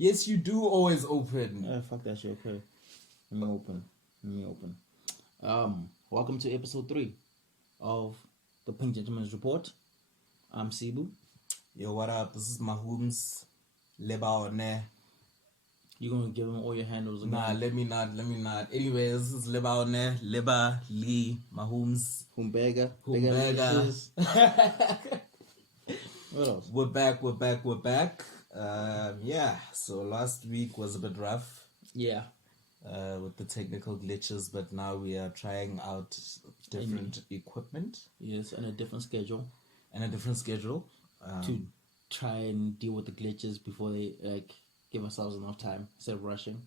Yes, you do always open. Fuck that shit. Okay, let me open. Welcome to episode 3 of the Pink Gentleman's Report. I'm Sibu. Yo, what up? This is Mahumz. Leba one. You gonna give them all your handles again? Nah, let me not. Anyway, this is Leba one. Leba, Lee, Mahumz. Humbega. What else? We're back. Yeah, so last week was a bit rough. Yeah. With the technical glitches, but now we are trying out different equipment. Yes, and a different schedule. To To try and deal with the glitches before they give ourselves enough time instead of rushing.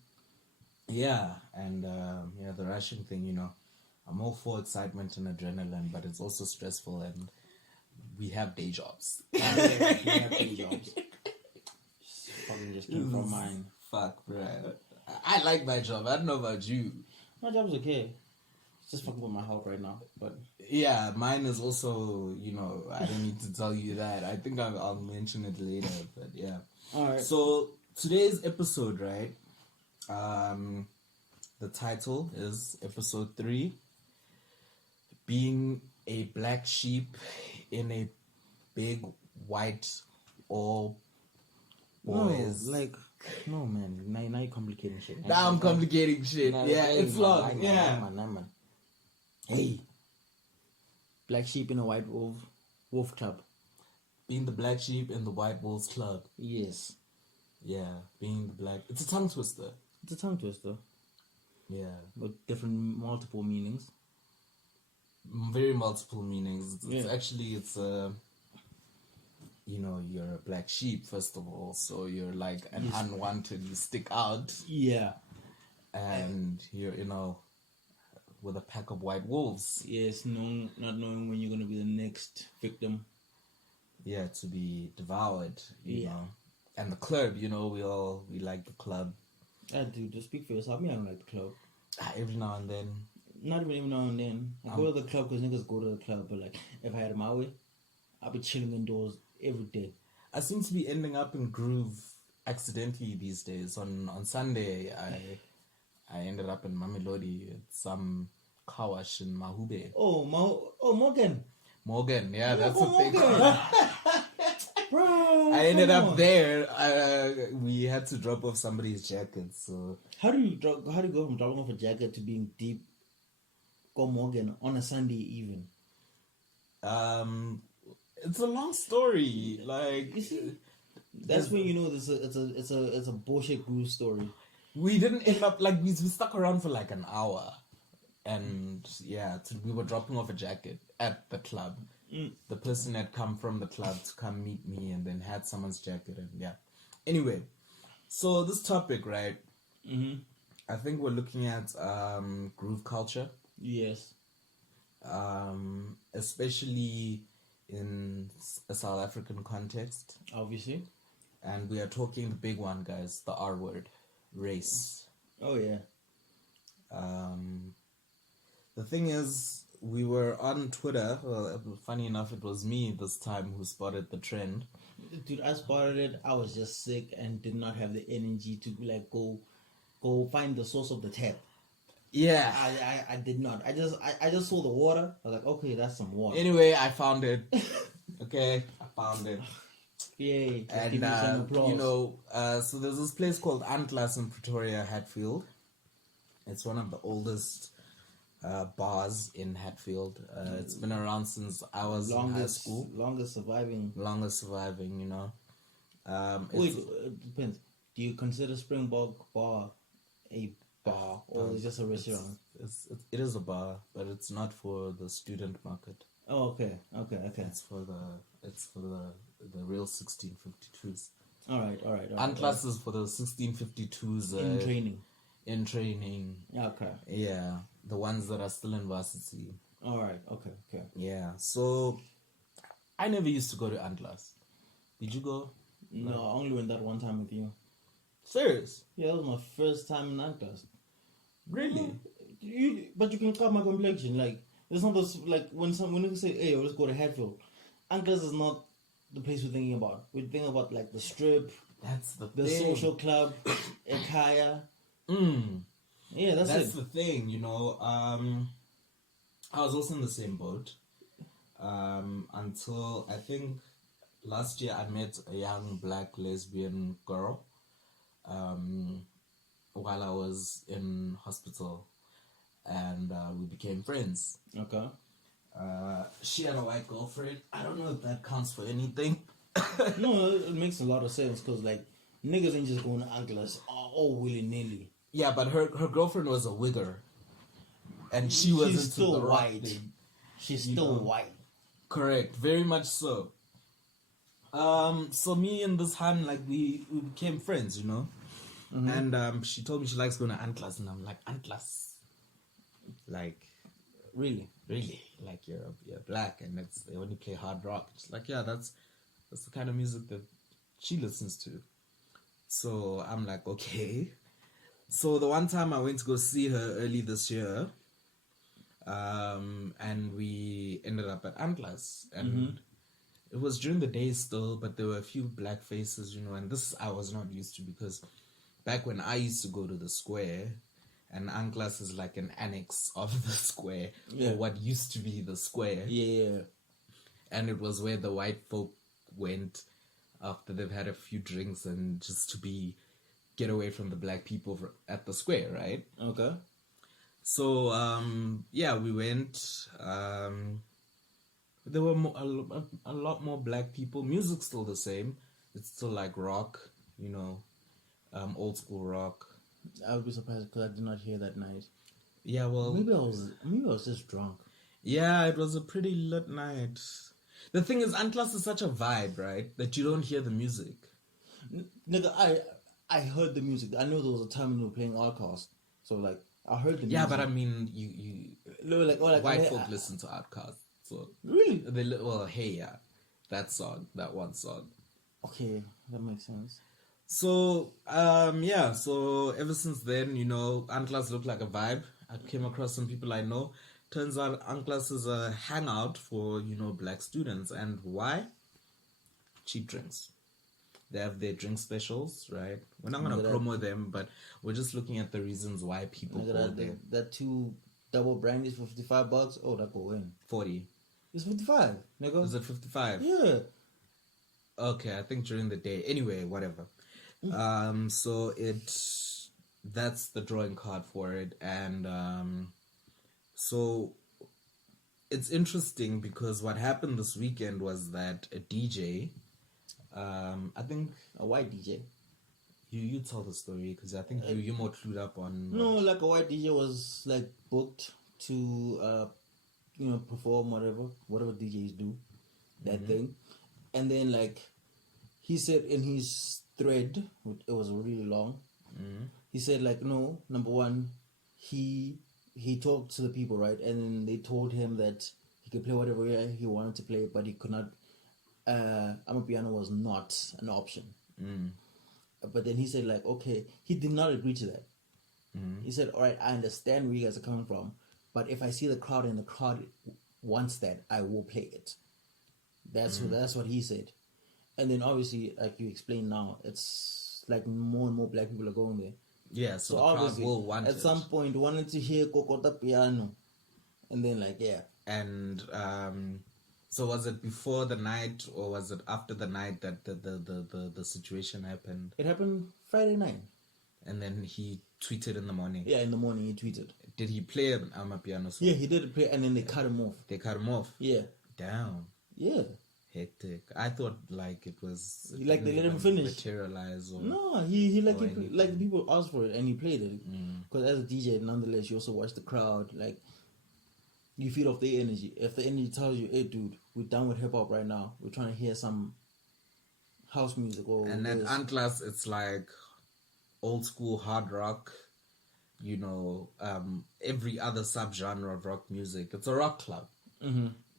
Yeah, and the rushing thing, I'm all for excitement and adrenaline, but it's also stressful, and we have day jobs. We have day jobs. Just came from mine. Fuck, bro. I like my job. I don't know about you. My job's okay. It's just fucking with my health right now, but yeah, mine is also. I don't need to tell you that. I think I'll mention it later, but yeah. All right. So today's episode, right? The title is episode 3. Being a black sheep in a big white all boys. No, man. Now you're complicating shit. Now I'm complicating shit. Yeah, it's long. Yeah. Man. Hey. Black sheep in a white wolf club. Being the black sheep in the white wolves club. Yes. Yeah, being the black. It's a tongue twister. Yeah. With multiple meanings. Very multiple meanings. It's actually, you're a black sheep, first of all. So you're like an unwanted, you stick out. Yeah. And you're, with a pack of white wolves. Yes, not knowing when you're going to be the next victim. Yeah, to be devoured, you know. And the club, we like the club. Dude, to speak for yourself, I don't like the club. Every now and then. Not even now and then. I go to the club because niggas go to the club, but if I had it my way, I'd be chilling indoors every day. I seem to be ending up in groove accidentally these days. On Sunday, I ended up in Mamelodi at some car wash in Mahube. Morgan. Morgan, yeah, that's what they Morgan. call. Bro, I ended up there. We had to drop off somebody's jacket. So how do you go from dropping off a jacket to being deep? Go Morgan on a Sunday even. It's a long story. You see, that's when it's a bullshit groove story. We didn't end up we stuck around for an hour, and we were dropping off a jacket at the club. The person had come from the club to come meet me, and then had someone's jacket, and Anyway, so this topic, right? Mm-hmm. I think we're looking at groove culture. Yes. Especially in a South African context. Obviously. And we are talking the big one, guys, the R word, race. Oh, yeah. The thing is, we were on Twitter. Well, funny enough, it was me this time who spotted the trend. Dude, I spotted it. I was just sick and did not have the energy to go find the source of the tap. Yeah, I did not. I just saw the water. I was like, okay, that's some water. Anyway, I found it. Okay, I found it. Yay! And give me some applause. so there's this place called Aandklas in Pretoria, Hatfield. It's one of the oldest bars in Hatfield. It's been around since I was in high school. Longest surviving. Wait, it depends. Do you consider Springbok Bar a bar or is it just a restaurant? It is a bar, but it's not for the student market. Oh, okay. It's for the real 1652s. All right. Aandklas is for the 1652s. In training. Okay. Yeah, the ones that are still in varsity. All right. Okay. Yeah. So, I never used to go to Aandklas. Did you go? No, I only went that one time with you. Serious? Yeah, that was my first time in Aandklas. Really? But you can cut my complexion. It's not this, when you say, hey, let's go to Hatfield. Aandklas is not the place we're thinking about. We're thinking about the strip, That's the The thing. social club, Ekaya. Mm. Yeah, that's it. the thing, you know. I was also in the same boat. Until I think last year I met a young black lesbian girl. While I was in hospital, and we became friends. Okay. She had a white girlfriend. I don't know if that counts for anything. No, it makes a lot of sense because like niggas ain't just going to Aandklas all willy nilly. Yeah, but her girlfriend was a wigger, and she was She's into still the rock white. thing. She's You still know? white. Correct, very much so. So me and this Han, like we became friends, you know. Mm-hmm. And she told me she likes going to Aandklas, and I'm like, Aandklas, like Really? really, like you're black, and they only play hard rock. She's like, yeah, that's the kind of music that she listens to. So I'm like, okay. So the one time I went to go see her early this year, and we ended up at Aandklas, and it was during the day still, but there were a few black faces, you know, and this I was not used to because back when I used to go to the square, and Aandklas is like an annex of the square, Yeah. or what used to be the square, Yeah. and it was where the white folk went after they've had a few drinks and just to get away from the black people at the square, right? Okay. So yeah, we went. There were a lot more black people. Music's still the same. It's still like rock, you know, old school rock. I would be surprised because I did not hear that night. Yeah, well, Maybe I was just drunk. yeah, it was a pretty lit night. The thing is, Aandklas is such a vibe, right? That you don't hear the music. Nigga, I heard the music. I know there was a time we were playing Aandklas. So like I heard the music. Yeah, but I mean, you No, like white folk listen to Aandklas, so really? well, hey, yeah, that song, that one song. Okay, that makes sense. So yeah, so ever since then, you know, Aandklas looked like a vibe. I came across some people I know. Turns out Aandklas is a hangout for, you know, black students. And why? Cheap drinks. They have their drink specials, right? We're not going to promo them, but we're just looking at the reasons why people go there. That 2 double brandies for $55. Oh, that go in 40. It's 55, nigga. Is it 55? Yeah. Okay, I think during the day. Anyway, whatever. So that's the drawing card for it, and so it's interesting because what happened this weekend was that a DJ, I think A white DJ. you tell the story because I think you're more clued up on. No, like a white DJ was like booked to perform whatever DJs do, that thing, and then like he said in his thread, it was really long. He said like, no, number one, he talked to the people, right, and then they told him that he could play whatever he wanted to play, but he could not. Amapiano was not an option. But then he said like, okay, he did not agree to that. He said, all right, I understand where you guys are coming from, but if I see the crowd and the crowd wants that, I will play it. That's what he said. And then obviously, like you explained now, it's like more and more black people are going there. Yeah, so the crowd will want at some point wanted to hear Kokota piano, and then like and so was it before the night or was it after the night that the situation happened? It happened Friday night. And then he tweeted in the morning. Yeah, in the morning he tweeted. Did he play an Amapiano song? Yeah, he did play, and then they cut him off. They cut him off? Yeah. Damn. Yeah. Hectic. I thought like it was like they let him finish. Materialize or no, he like the people asked for it and he played it. Because as a DJ, nonetheless, you also watch the crowd. Like you feed off their energy. If the energy tells you, "Hey, dude, we're done with hip hop right now. We're trying to hear some house music," and then Aandklas, it's like old school hard rock. You know, every other subgenre of rock music. It's a rock club.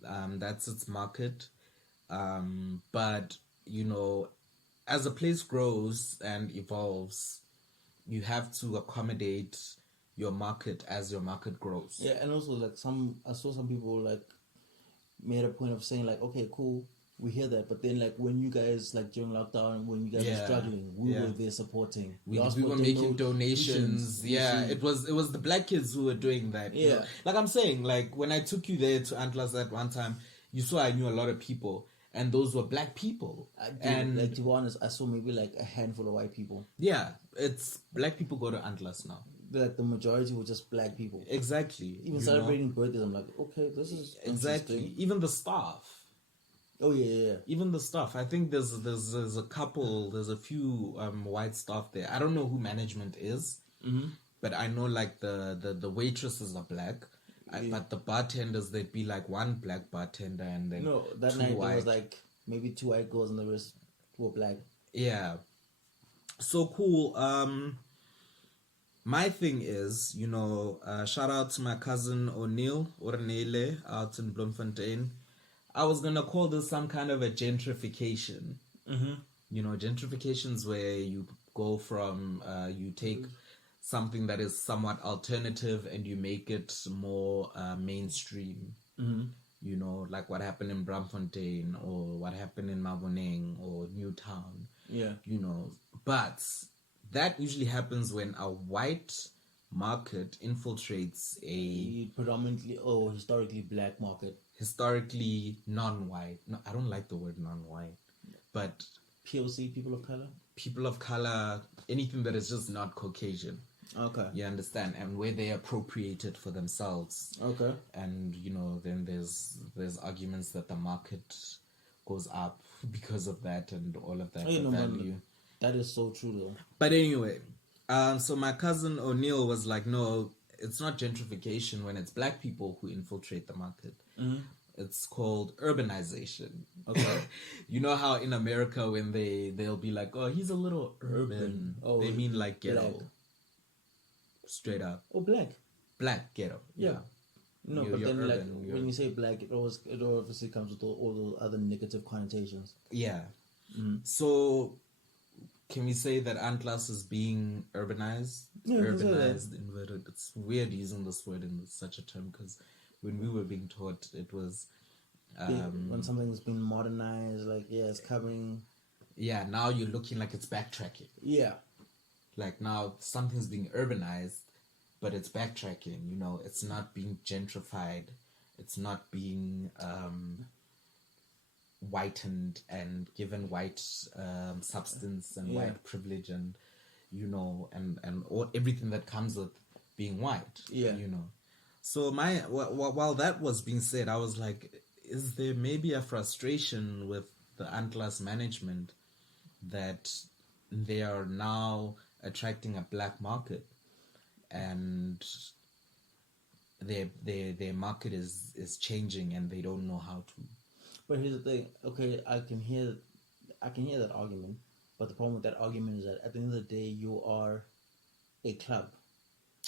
That's its market. But you know, as a place grows and evolves, you have to accommodate your market as your market grows. Yeah, and also like I saw some people like made a point of saying like, okay, cool, we hear that, but then like when you guys like during lockdown, when you guys were struggling, we were there supporting. We were making donations. Yeah, it was the black kids who were doing that. Yeah, you know? Like I'm saying, like when I took you there to Aandklas at one time, you saw I knew a lot of people, and those were black people. And like to be honest, I saw maybe like a handful of white people. Yeah, it's black people go to Aandklas now. Like the majority were just black people. Exactly. Even celebrating birthdays, I'm like, okay, this is exactly. Even the staff. Oh yeah. Even the staff. I think there's a couple. There's a few white staff there. I don't know who management is, but I know like the waitresses are black, but the bartenders, they'd be like one black bartender and then that night there was like maybe 2 white girls and the rest were black. Yeah. So cool. My thing is, shout out to my cousin O'Neill Ornele out in Bloemfontein. I was gonna call this some kind of a gentrification. Gentrification's where you go from you take something that is somewhat alternative and you make it more mainstream. Like what happened in Braamfontein or what happened in Maboneng or Newtown. Yeah. But that usually happens when a white market infiltrates a predominantly or historically black market. Historically non-white. No, I don't like the word non-white, but POC, people of color, anything that is just not Caucasian. Okay. You understand? And where they appropriate it for themselves. Okay. And then there's arguments that the market goes up because of that and all of that value. That is so true though. But anyway, so my cousin O'Neill was like, no, it's not gentrification when it's black people who infiltrate the market. It's called urbanization. Okay. You know how in America when they'll be like, oh, he's a little urban. Oh, they mean like ghetto. Black. Straight up. Oh, black. Black ghetto. Yeah. No, but then urban, like when you say black, it obviously comes with all those other negative connotations. Yeah. So can we say that Aandklas is being urbanized? Yeah, urbanized, inverted. It's weird using this word in such a term because when we were being taught, it was when something's been modernized, like it's coming. Yeah, now you're looking like it's backtracking. Yeah, like now something's being urbanized, but it's backtracking. It's not being gentrified. It's not being whitened and given white substance and white privilege and and all, everything that comes with being white. So while that was being said, I was like, is there maybe a frustration with the Aandklas management that they are now attracting a black market and their market is changing and they don't know how to. But here's the thing. Okay, I can hear that argument, but the problem with that argument is that at the end of the day, you are a club.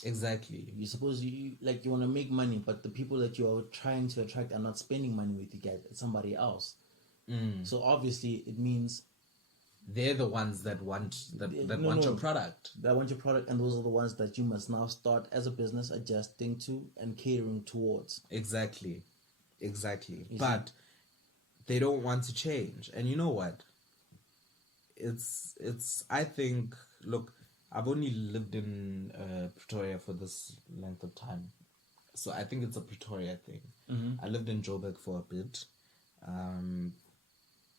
Exactly. You suppose you want to make money, but the people that you are trying to attract are not spending money with you guys. It's somebody else. So obviously, it means they're the ones that want your product. That want your product, and those are the ones that you must now start as a business adjusting to and catering towards. Exactly. But they don't want to change, and you know what? It's. I think. Look, I've only lived in Pretoria for this length of time, so I think it's a Pretoria thing. I lived in Joburg for a bit.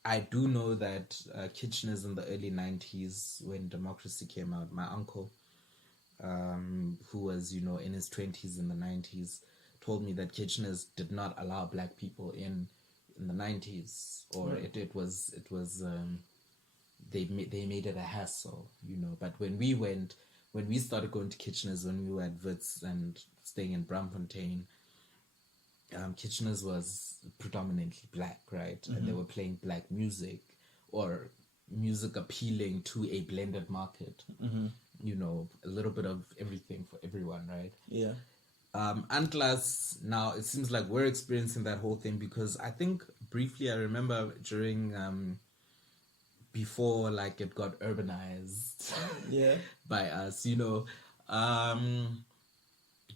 I do know that Kitcheners in the early 90s, when democracy came out, my uncle, who was, in his 20s in the 90s, told me that Kitcheners did not allow black people in the 90s, or it was they made it a hassle, But when we started going to Kitcheners, when we were at Wits and staying in Braamfontein, Kitcheners was predominantly black, right? And they were playing black music or music appealing to a blended market. A little bit of everything for everyone, right? Yeah. Aandklas, now it seems like we're experiencing that whole thing because I think briefly I remember during before like it got urbanized by us,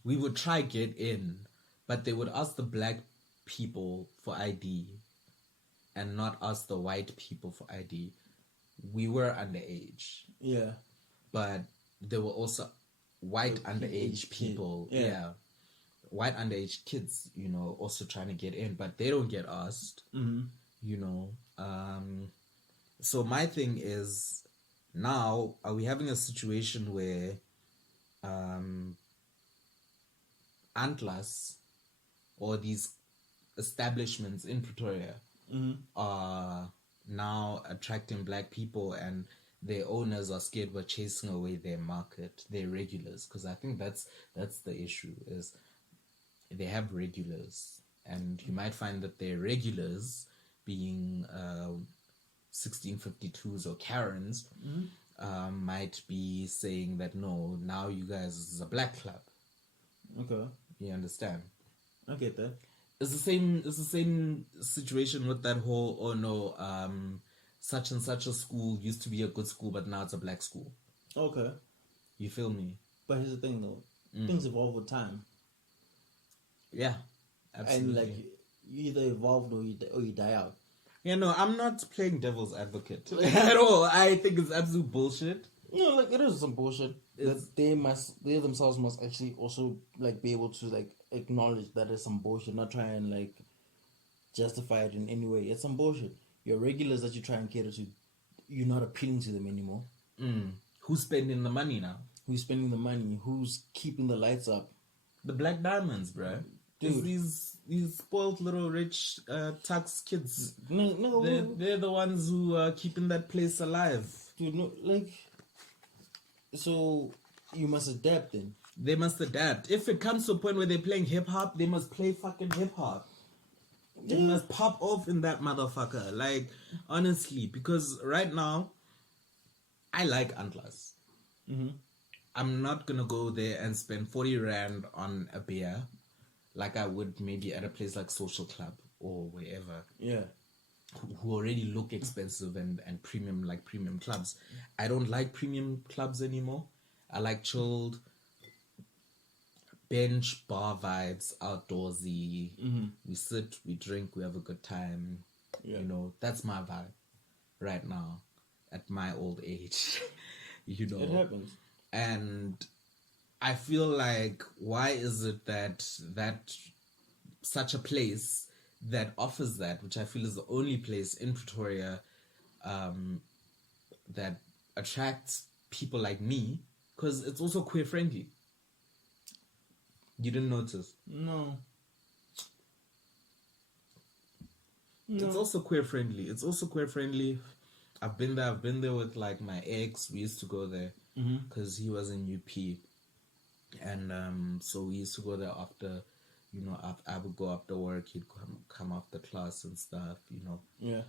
we would try get in, but they would ask the black people for ID. and not ask the white people for ID, we were underage. Yeah. But there were also white The underage people. Yeah. Yeah. White underage kids, you know, also trying to get in, but they don't get asked, you know. So my thing is, now, are we having a situation where Aandklas or these establishments in Pretoria are now attracting black people, and their owners are scared we're chasing away their market, their regulars? Because I think that's the issue, is they have regulars, and you might find that their regulars, being 1652s or Karens, might be saying that, no, now you guys is a black club. Okay. You understand? I get that. It's the same situation with that whole, oh no, such and such a school used to be a good school, but now it's a black school. Okay. You feel me? But here's the thing, though. Things evolve with time. Yeah, absolutely. And, like, you either evolve or you die out. Yeah, no, I'm not playing devil's advocate at all. I think it's absolute bullshit. No, like, it is some bullshit. That they themselves must actually also, like, be able to, like, acknowledge that it's some bullshit, not try and, like, justify it in any way. It's some bullshit. Your regulars that you try and cater to, you're not appealing to them anymore. Who's spending the money now? Who's spending the money? Who's keeping the lights up? The black diamonds, bruh. Dude. These spoiled little rich tax kids. No, They're the ones who are keeping that place alive. dude, no, like, so you must adapt then. They must adapt. If it comes to a point where they're playing hip hop, they must play fucking hip hop. They must pop off in that motherfucker. Like, honestly, because right now, I like Aandklas. I'm not gonna go there and spend 40 Rand on a beer like I would maybe at a place like Social Club or wherever. Yeah. Who already look expensive and premium, like premium clubs. I don't like premium clubs anymore. I like chilled bench bar vibes, outdoorsy. We sit, we drink, we have a good time. Yeah. You know, that's my vibe right now at my old age. You know, It happens. and I feel like, why is it that such a place that offers that, which I feel is the only place in Pretoria that attracts people like me, because it's also queer friendly. You didn't notice? No. It's also queer friendly. I've been there with like my ex. We used to go there because he was in UP, and so we used to go there after, you know, I would go after work, he'd come after class and stuff, you know. Yeah.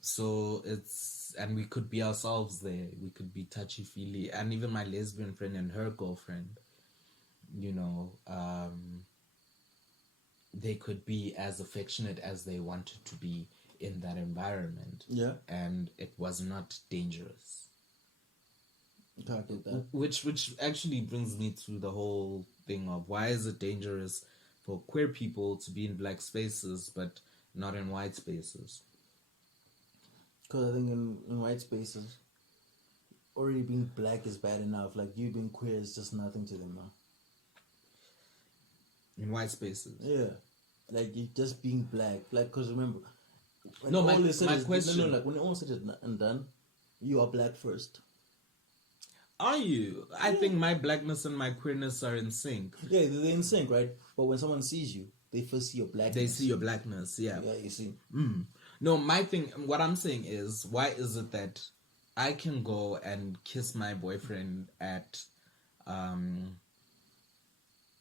So and we could be ourselves there. We could be touchy-feely. And even my lesbian friend and her girlfriend, you know, they could be as affectionate as they wanted to be in that environment. Yeah. And it was not dangerous. Can't get that. Which actually brings me to the whole thing of, why is it dangerous for queer people to be in black spaces but not in white spaces? Because I think in white spaces, already being black is bad enough. Like, you being queer is just nothing to them now. In white spaces? Yeah. Like, you just being black. Like, because remember, when No, all my is said is- question... No, like, when all said and done, you are black first. Are you? I think my blackness and my queerness are in sync. Yeah, they're in sync, right? But when someone sees you, they first see your blackness. They see your blackness, yeah. Yeah, you see. No, my thing, what I'm saying is, why is it that I can go and kiss my boyfriend at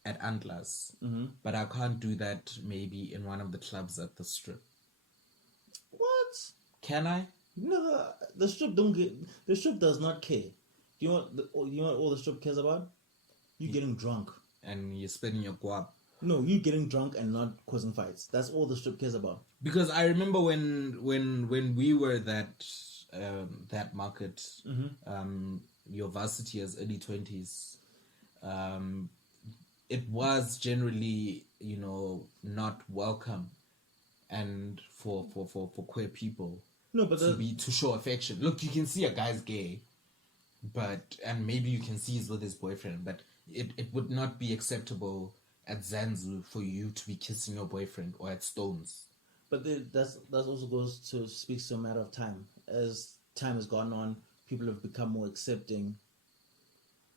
Aandklas, but I can't do that maybe in one of the clubs at the Strip? What? Can I? No, the strip does not care. You know what all the strip cares about? You getting drunk. And you're spending your guap. No, you getting drunk and not causing fights. That's all the strip cares about. Because I remember when we were that market, your varsity as early 20s, it was generally, you know, not welcome and for queer people No, but to show affection. Look, you can see a guy's gay, and maybe you can see he's with his boyfriend, but it would not be acceptable at Zanzu for you to be kissing your boyfriend, or at Stones. But that also speaks to a matter of time. As time has gone on, people have become more accepting,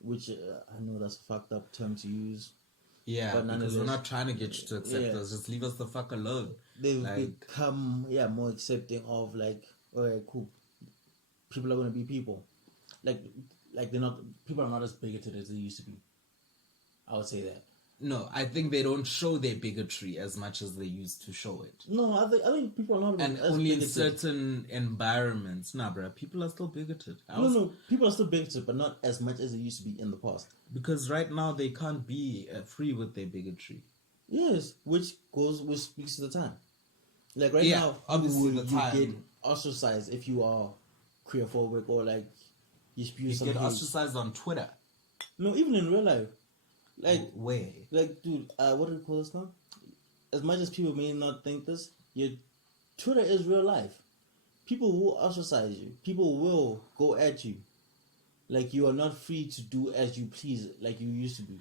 which I know that's a fucked up term to use. Yeah, but because we're not trying to get you to accept us. Just leave us the fuck alone. They've become more accepting of like, alright, cool. People are gonna be people. Like people are not as bigoted as they used to be. I would say that. No, I think they don't show their bigotry as much as they used to show it. No, I think people are not. And as only bigoted. in certain environments. Nah, bro, people are still bigoted. No, people are still bigoted, but not as much as they used to be in the past. Because right now they can't be free with their bigotry. Yes, which speaks to the time. Like now, obviously you get ostracized if you are queerphobic or like you spew some get hate. Ostracized on Twitter. No, even in real life. Like where? Like, dude, what do you call this now? As much as people may not think this, your Twitter is real life. People will ostracize you. People will go at you. Like, you are not free to do as you please, like you used to be.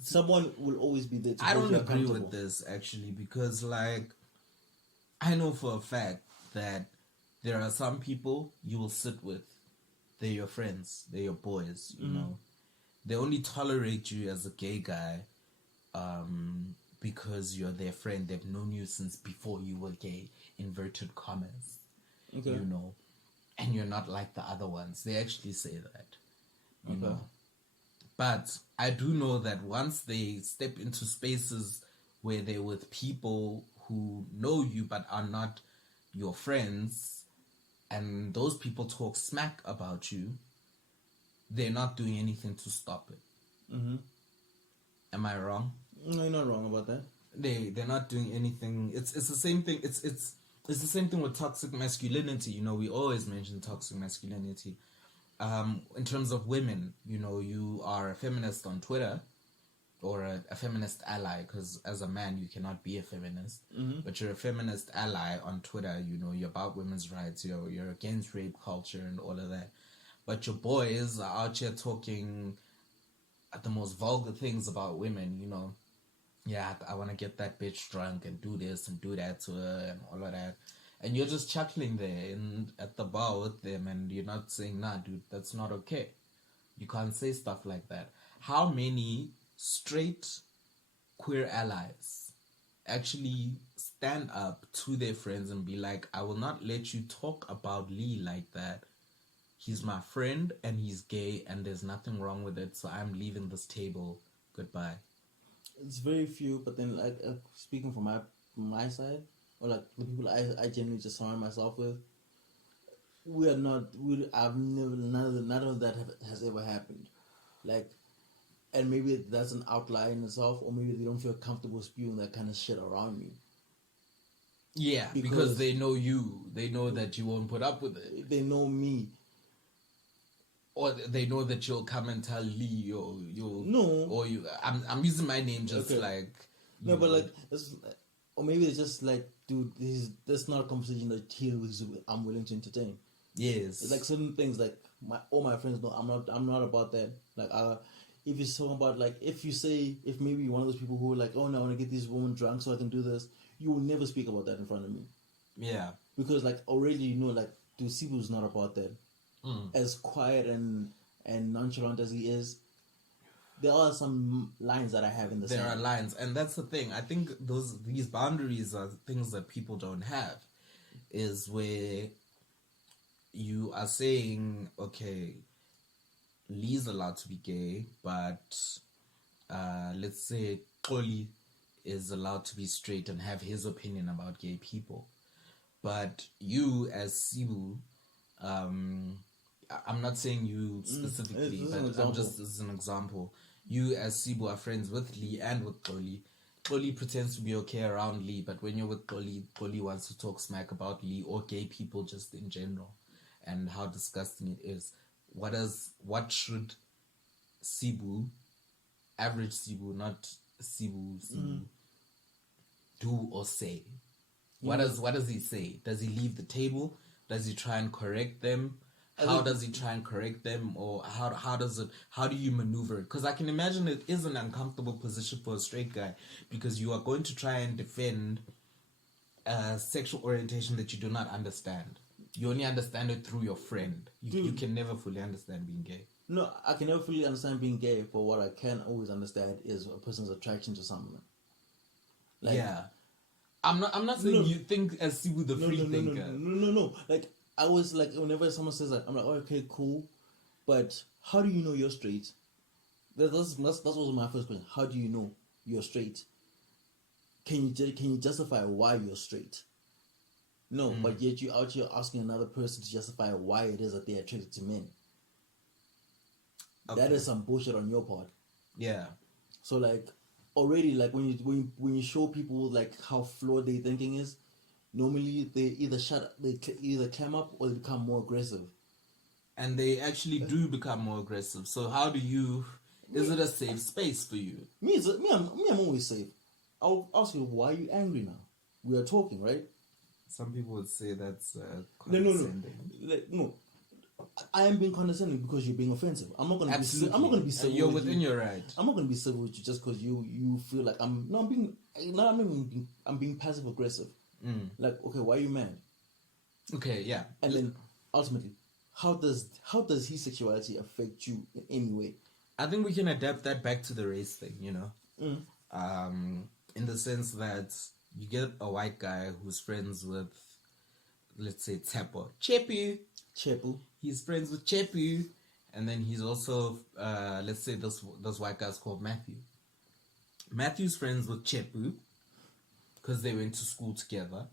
Someone will always be there to I don't agree with this, actually, because, like, I know for a fact that there are some people you will sit with. They're your friends. They're your boys, you know. They only tolerate you as a gay guy because you're their friend. They've known you since before you were gay, inverted commas, you know. And you're not like the other ones. They actually say that, you know. But I do know that once they step into spaces where they're with people who know you but are not your friends, and those people talk smack about you, they're not doing anything to stop it. Am I wrong? No, you're not wrong about that. They're not doing anything. It's the same thing. It's the same thing with toxic masculinity. You know, we always mention toxic masculinity. In terms of women, you know, you are a feminist on Twitter, or a feminist ally, because as a man you cannot be a feminist, but you're a feminist ally on Twitter. You know, you're about women's rights. You're against rape culture and all of that. But your boys are out here talking the most vulgar things about women, you know. Yeah, I want to get that bitch drunk and do this and do that to her and all of that. And you're just chuckling there at the bar with them, and you're not saying, nah, dude, that's not okay. You can't say stuff like that. How many straight queer allies actually stand up to their friends and be like, I will not let you talk about Lee like that. He's my friend and he's gay and there's nothing wrong with it, so I'm leaving this table. Goodbye. It's very few, but then like speaking from my side, or like the people I genuinely just surround myself with, I've never, none of that has ever happened. Like, and maybe that's an outlier in itself, or maybe they don't feel comfortable spewing that kind of shit around me. Yeah, because they know you. They know that you won't put up with it. They know me. Or they know that you'll come and tell Lee, or you'll... No. Or you... I'm using my name just like... No, but like... or maybe it's just like, dude, that's not a conversation that I'm willing to entertain. Yes. It's like certain things, like, all my friends know I'm not about that. Like, if it's something about, like, if maybe one of those people who are like, oh, no, I want to get this woman drunk so I can do this, you will never speak about that in front of me. Yeah. Because, like, already you know, like, dude, Sibu's not about that. As quiet and nonchalant as he is, there are some lines that I have in the sand. There are lines, and that's the thing. I think these boundaries are things that people don't have, is where you are saying, okay, Lee's allowed to be gay, but let's say Xoli is allowed to be straight and have his opinion about gay people. But you, as Sibu, I'm not saying you specifically, but I'm just as an example. You, as Sibu, are friends with Lee and with Xoli. Xoli pretends to be okay around Lee, but when you're with Xoli, Xoli wants to talk smack about Lee or gay people just in general and how disgusting it is. What should Sibu, average Sibu, not Sibu, do or say? What does he say? Does he leave the table? Does he try and correct them? How does he try and correct them? Or how do you maneuver it? Because I can imagine it is an uncomfortable position for a straight guy, because you are going to try and defend a sexual orientation that you do not understand. You only understand it through your friend. You can never fully understand being gay. No, I can never fully understand being gay, but what I can always understand is a person's attraction to someone. Like, yeah. I'm not saying you think as Sibu the free thinker. No. Like, I was like, whenever someone says that, I'm like, oh, okay, cool. But how do you know you're straight? That's also my first question. How do you know you're straight? Can you justify why you're straight? No, but yet you're out here asking another person to justify why it is that they're attracted to men. Okay. That is some bullshit on your part. Yeah. So like, already, like when you show people like how flawed their thinking is, normally they either climb up or they become more aggressive. And they actually do become more aggressive. So how do you? Is it a safe space for you? I'm always safe. I'll ask you, why are you angry now? We are talking, right? Some people would say that's condescending. No. I am being condescending because you're being offensive. I'm not gonna be civil. You're within your right. I'm not gonna be civil with you just because you feel like I'm being passive aggressive. Like, okay, why are you mad? Okay, yeah. And then ultimately, how does his sexuality affect you in any way? I think we can adapt that back to the race thing, you know. In the sense that you get a white guy who's friends with, let's say, Chepu. He's friends with Chepu, and then he's also, let's say, this white guy's called Matthew. Matthew's friends with Chepu because they went to school together.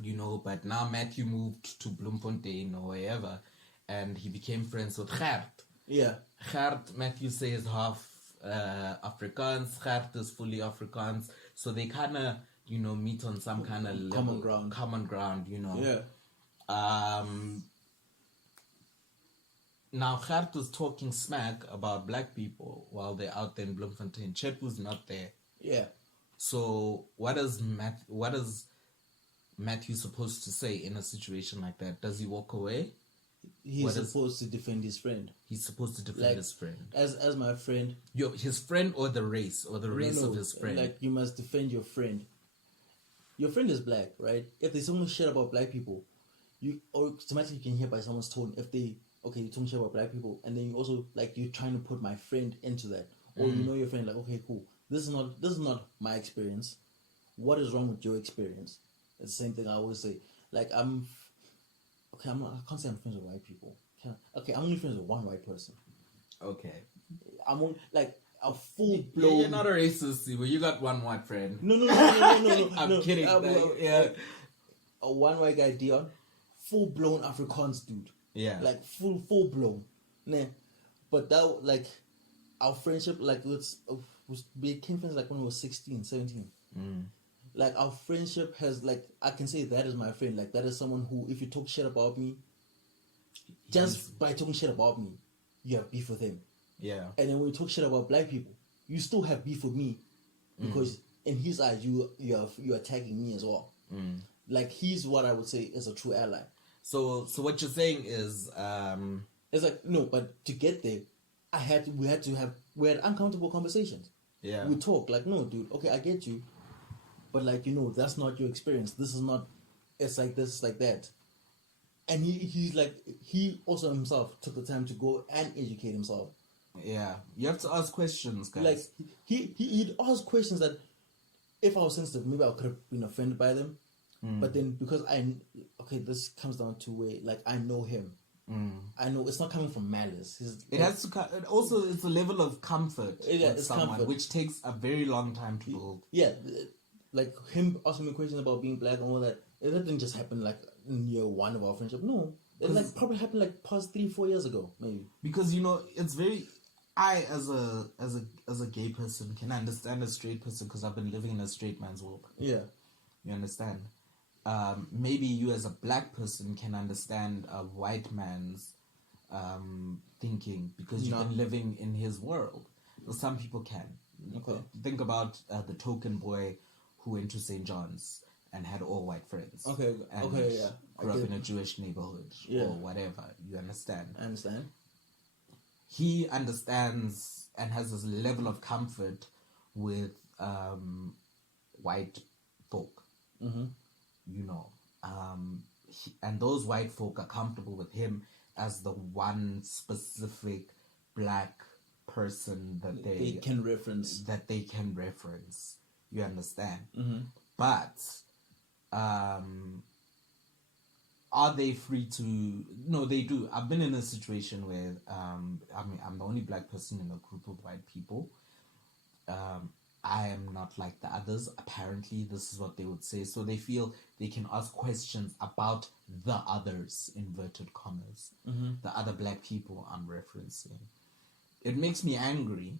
You know, but now Matthew moved to Bloemfontein or wherever, and he became friends with Gert. Yeah. Gert, Matthew says half Afrikaans, Gert is fully Afrikaans, so they kind of, you know, meet on some kind of common ground, you know. Yeah. Now Gert was talking smack about black people while they're out there in Bloemfontein. Chet was not there. Yeah. So what is Matthew supposed to say in a situation like that? Does he walk away? He's supposed to defend his friend. He's supposed to defend his friend. As my friend. His friend or the race of his friend. Like, you must defend your friend. Your friend is black, right? If there's someone shit about black people, you automatically can hear by someone's tone if they you talk shit about black people, and then you also like you're trying to put my friend into that, or you know your friend like, okay, cool. This is not my experience. What is wrong with your experience? It's the same thing I always say. Like I can't say I'm friends with white people. I'm only friends with one white person. Okay. I'm on, like a full blown. You're not a racist, Sibu. You got one white friend. No. I'm kidding. A one white guy, Dion, full blown Afrikaans dude. Yeah. Like full blown. Nah. But that like our friendship like we became friends like when we were 16, 17. Like our friendship has like I can say that is my friend. Like that is someone who if you talk shit about me, just by talking shit about me, you have beef with him. Yeah. And then when you talk shit about black people, you still have beef with me because in his eyes you're attacking me as well. Like he's what I would say is a true ally. So what you're saying is it's like no, but to get there, we had uncomfortable conversations. Yeah. We talk like, no, dude, okay, I get you. But like, you know, that's not your experience. This is not it's like this, it's like that. And he's like he also himself took the time to go and educate himself. Yeah. You have to ask questions, guys. Like he'd ask questions that if I was sensitive, maybe I could have been offended by them. But then because this comes down to where like I know him. I know it's not coming from malice. Has to also it's a level of comfort with someone, comfort. which takes a very long time to build. Yeah, like him asking me questions about being black and all that. It didn't just happen like in year one of our friendship. No, it like probably happened like past 3-4 years ago, maybe. Because you know it's very. I as a gay person can understand a straight person because I've been living in a straight man's world. Yeah, you understand. Maybe you as a black person can understand a white man's thinking because you've been living in his world. Well, some people can. Okay. Think about the token boy who went to St. John's and had all white friends. Okay, and okay, yeah. Grew up in a Jewish neighborhood or whatever. You understand? I understand. He understands and has this level of comfort with white folk. Mm-hmm. You know, and those white folk are comfortable with him as the one specific black person that they can reference. You understand? Mm-hmm. But are they free to? No, they do. I've been in a situation where I'm the only black person in a group of white people. I am not like the others. Apparently, this is what they would say. So they feel they can ask questions about the others, inverted commas, the other black people I'm referencing. It makes me angry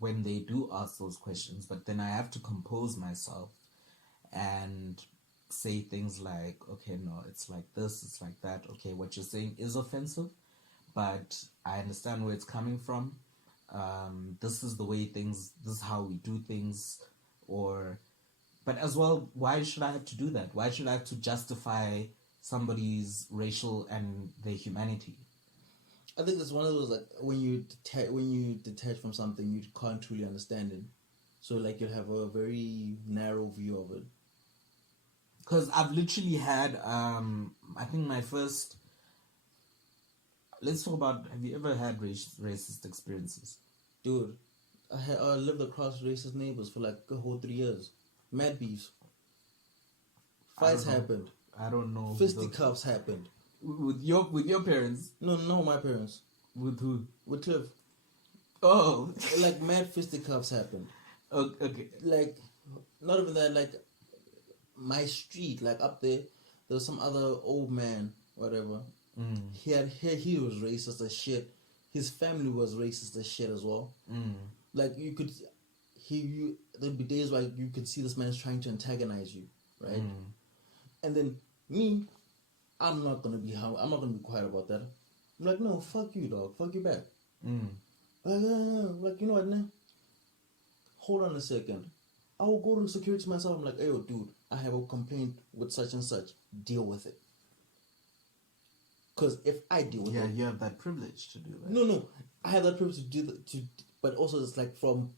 when they do ask those questions, but then I have to compose myself and say things like, okay, no, it's like this, it's like that. Okay, what you're saying is offensive, but I understand where it's coming from. This is the way this is how we do things, but as well, why should I have to do that? Why should I have to justify somebody's racial and their humanity? I think it's one of those, like, when you detach from something, you can't truly understand it. So, like, you'll have a very narrow view of it. Because I've literally had, I think my first... Let's talk about, have you ever had racist experiences? Dude, I lived across racist neighbors for like a whole 3 years. Mad beefs. Fights happened. I don't know. Fisticuffs happened. With your parents? No, my parents. With who? With Cliff. Oh. Like, mad fisticuffs happened. Okay. Like, not even that, like, my street, like, up there was some other old man, whatever. He was racist as shit. His family was racist as shit as well. Like, there'd be days where you could see this man's trying to antagonize you, right? And then me, I'm not gonna be quiet about that. I'm like, no, fuck you, dog. Fuck you back. Like, you know what, man? Hold on a second. I will go to security myself. I'm like, hey, yo, dude, I have a complaint with such and such. Deal with it. Because if I deal with it... Yeah, you have that privilege to do that. No. I have that privilege to do that. But also, it's like from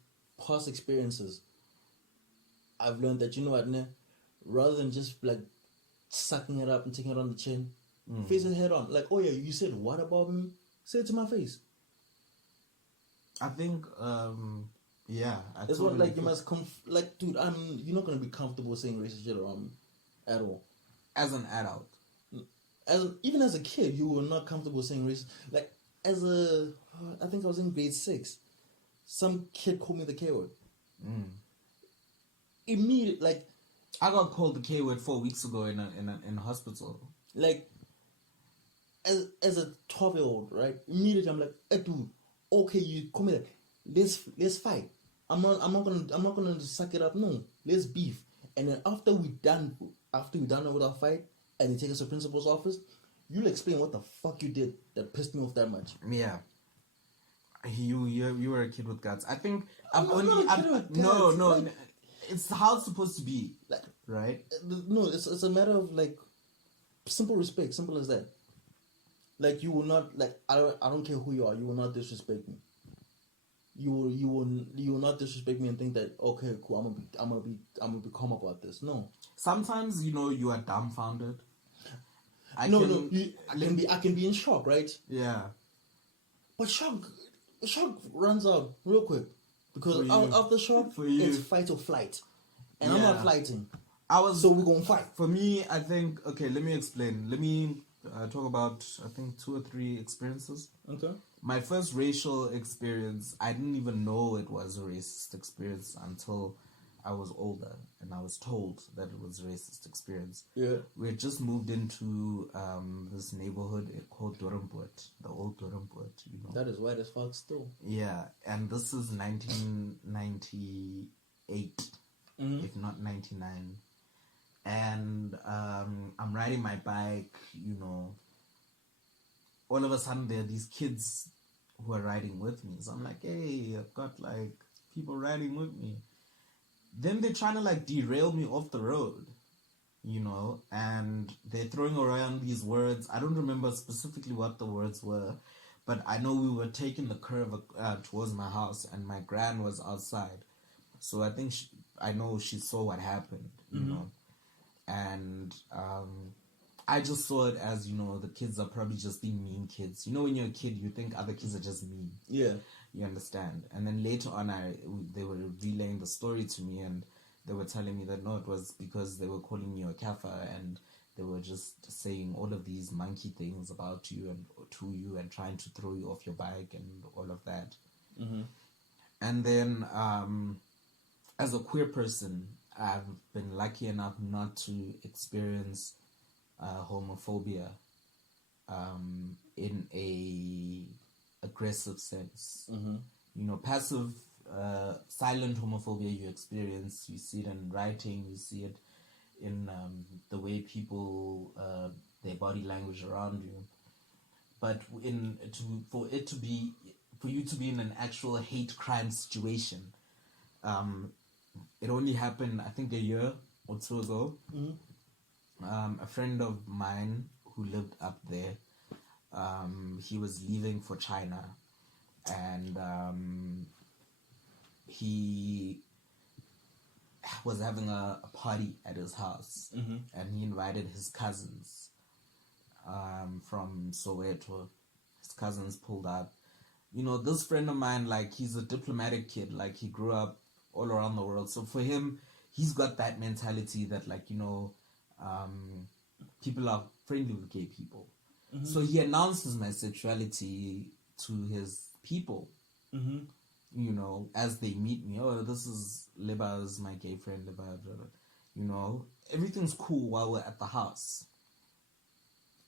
past experiences, I've learned that, you know what, nah, rather than just, like, sucking it up and taking it on the chin, face it head on. Like, oh, yeah, you said what about me? Say it to my face. I think, yeah. It's not like you must like, dude, you're not going to be comfortable saying racist shit around me at all. As an adult. Even as a kid, you were not comfortable saying racist. Like, I think I was in grade 6. Some kid called me the K word. Immediately, like, I got called the K word 4 weeks ago in a hospital. Like, as a 12-year-old, right? Immediately, I'm like, hey, dude, okay, you call me that. Let's fight. I'm not gonna suck it up. No, let's beef. And then after we done with our fight, and they take us to principal's office, you'll explain what the fuck you did that pissed me off that much. Yeah. You were a kid with guts. I think No. It's how it's supposed to be, like, right? No, it's a matter of, like, simple respect, simple as that. Like, you will not, like, I don't care who you are, you will not disrespect me. You will not disrespect me and think that, okay, cool, I'm gonna be calm about this. No. Sometimes, you are dumbfounded. I can be in shock, right? Yeah. But shock runs out real quick, because after shock, it's fight or flight, and I'm not fighting. So we're gonna fight. For me, I think, okay, let me explain. Let me talk about, I think, 2 or 3 experiences. Okay. My first racial experience, I didn't even know it was a racist experience until I was older, and I was told that it was a racist experience. Yeah. We had just moved into this neighborhood called Dorenpoort, the old Dorenpoort, That is white as fuck still. Yeah, and this is 1998, if not 99. And I'm riding my bike, all of a sudden there are these kids who are riding with me. So I'm like, hey, I've got, like, people riding with me. then they're trying to like derail me off the road, you know, and they're throwing around these words. I don't remember specifically what the words were, but I know we were taking the curve towards my house, and my gran was outside. So I think I know she saw what happened, you know, and I just saw it as, you know, the kids are probably just being mean kids. You know, when you're a kid, you think other kids are just mean. Yeah. You understand? And then later on, they were relaying the story to me, and they were telling me that no, it was because they were calling you a kafir, and they were just saying all of these monkey things about you and to you, and trying to throw you off your bike and all of that. And then, as a queer person, I've been lucky enough not to experience homophobia in a aggressive sense. You know, passive, silent homophobia you experience. You see it in writing. You see it in the way people, their body language around you. But for you to be in an actual hate crime situation, it only happened, I think, a year or two ago. A friend of mine who lived up there, he was leaving for China, and he was having a party at his house, and he invited his cousins from Soweto. His cousins pulled up. You know, this friend of mine, like, he's a diplomatic kid. Like, he grew up all around the world. So for him, he's got that mentality that, like, you know, people are friendly with gay people. So he announces my sexuality to his people, you know, as they meet me. Oh, this is Leba's my gay friend, Leba. You know, everything's cool while we're at the house.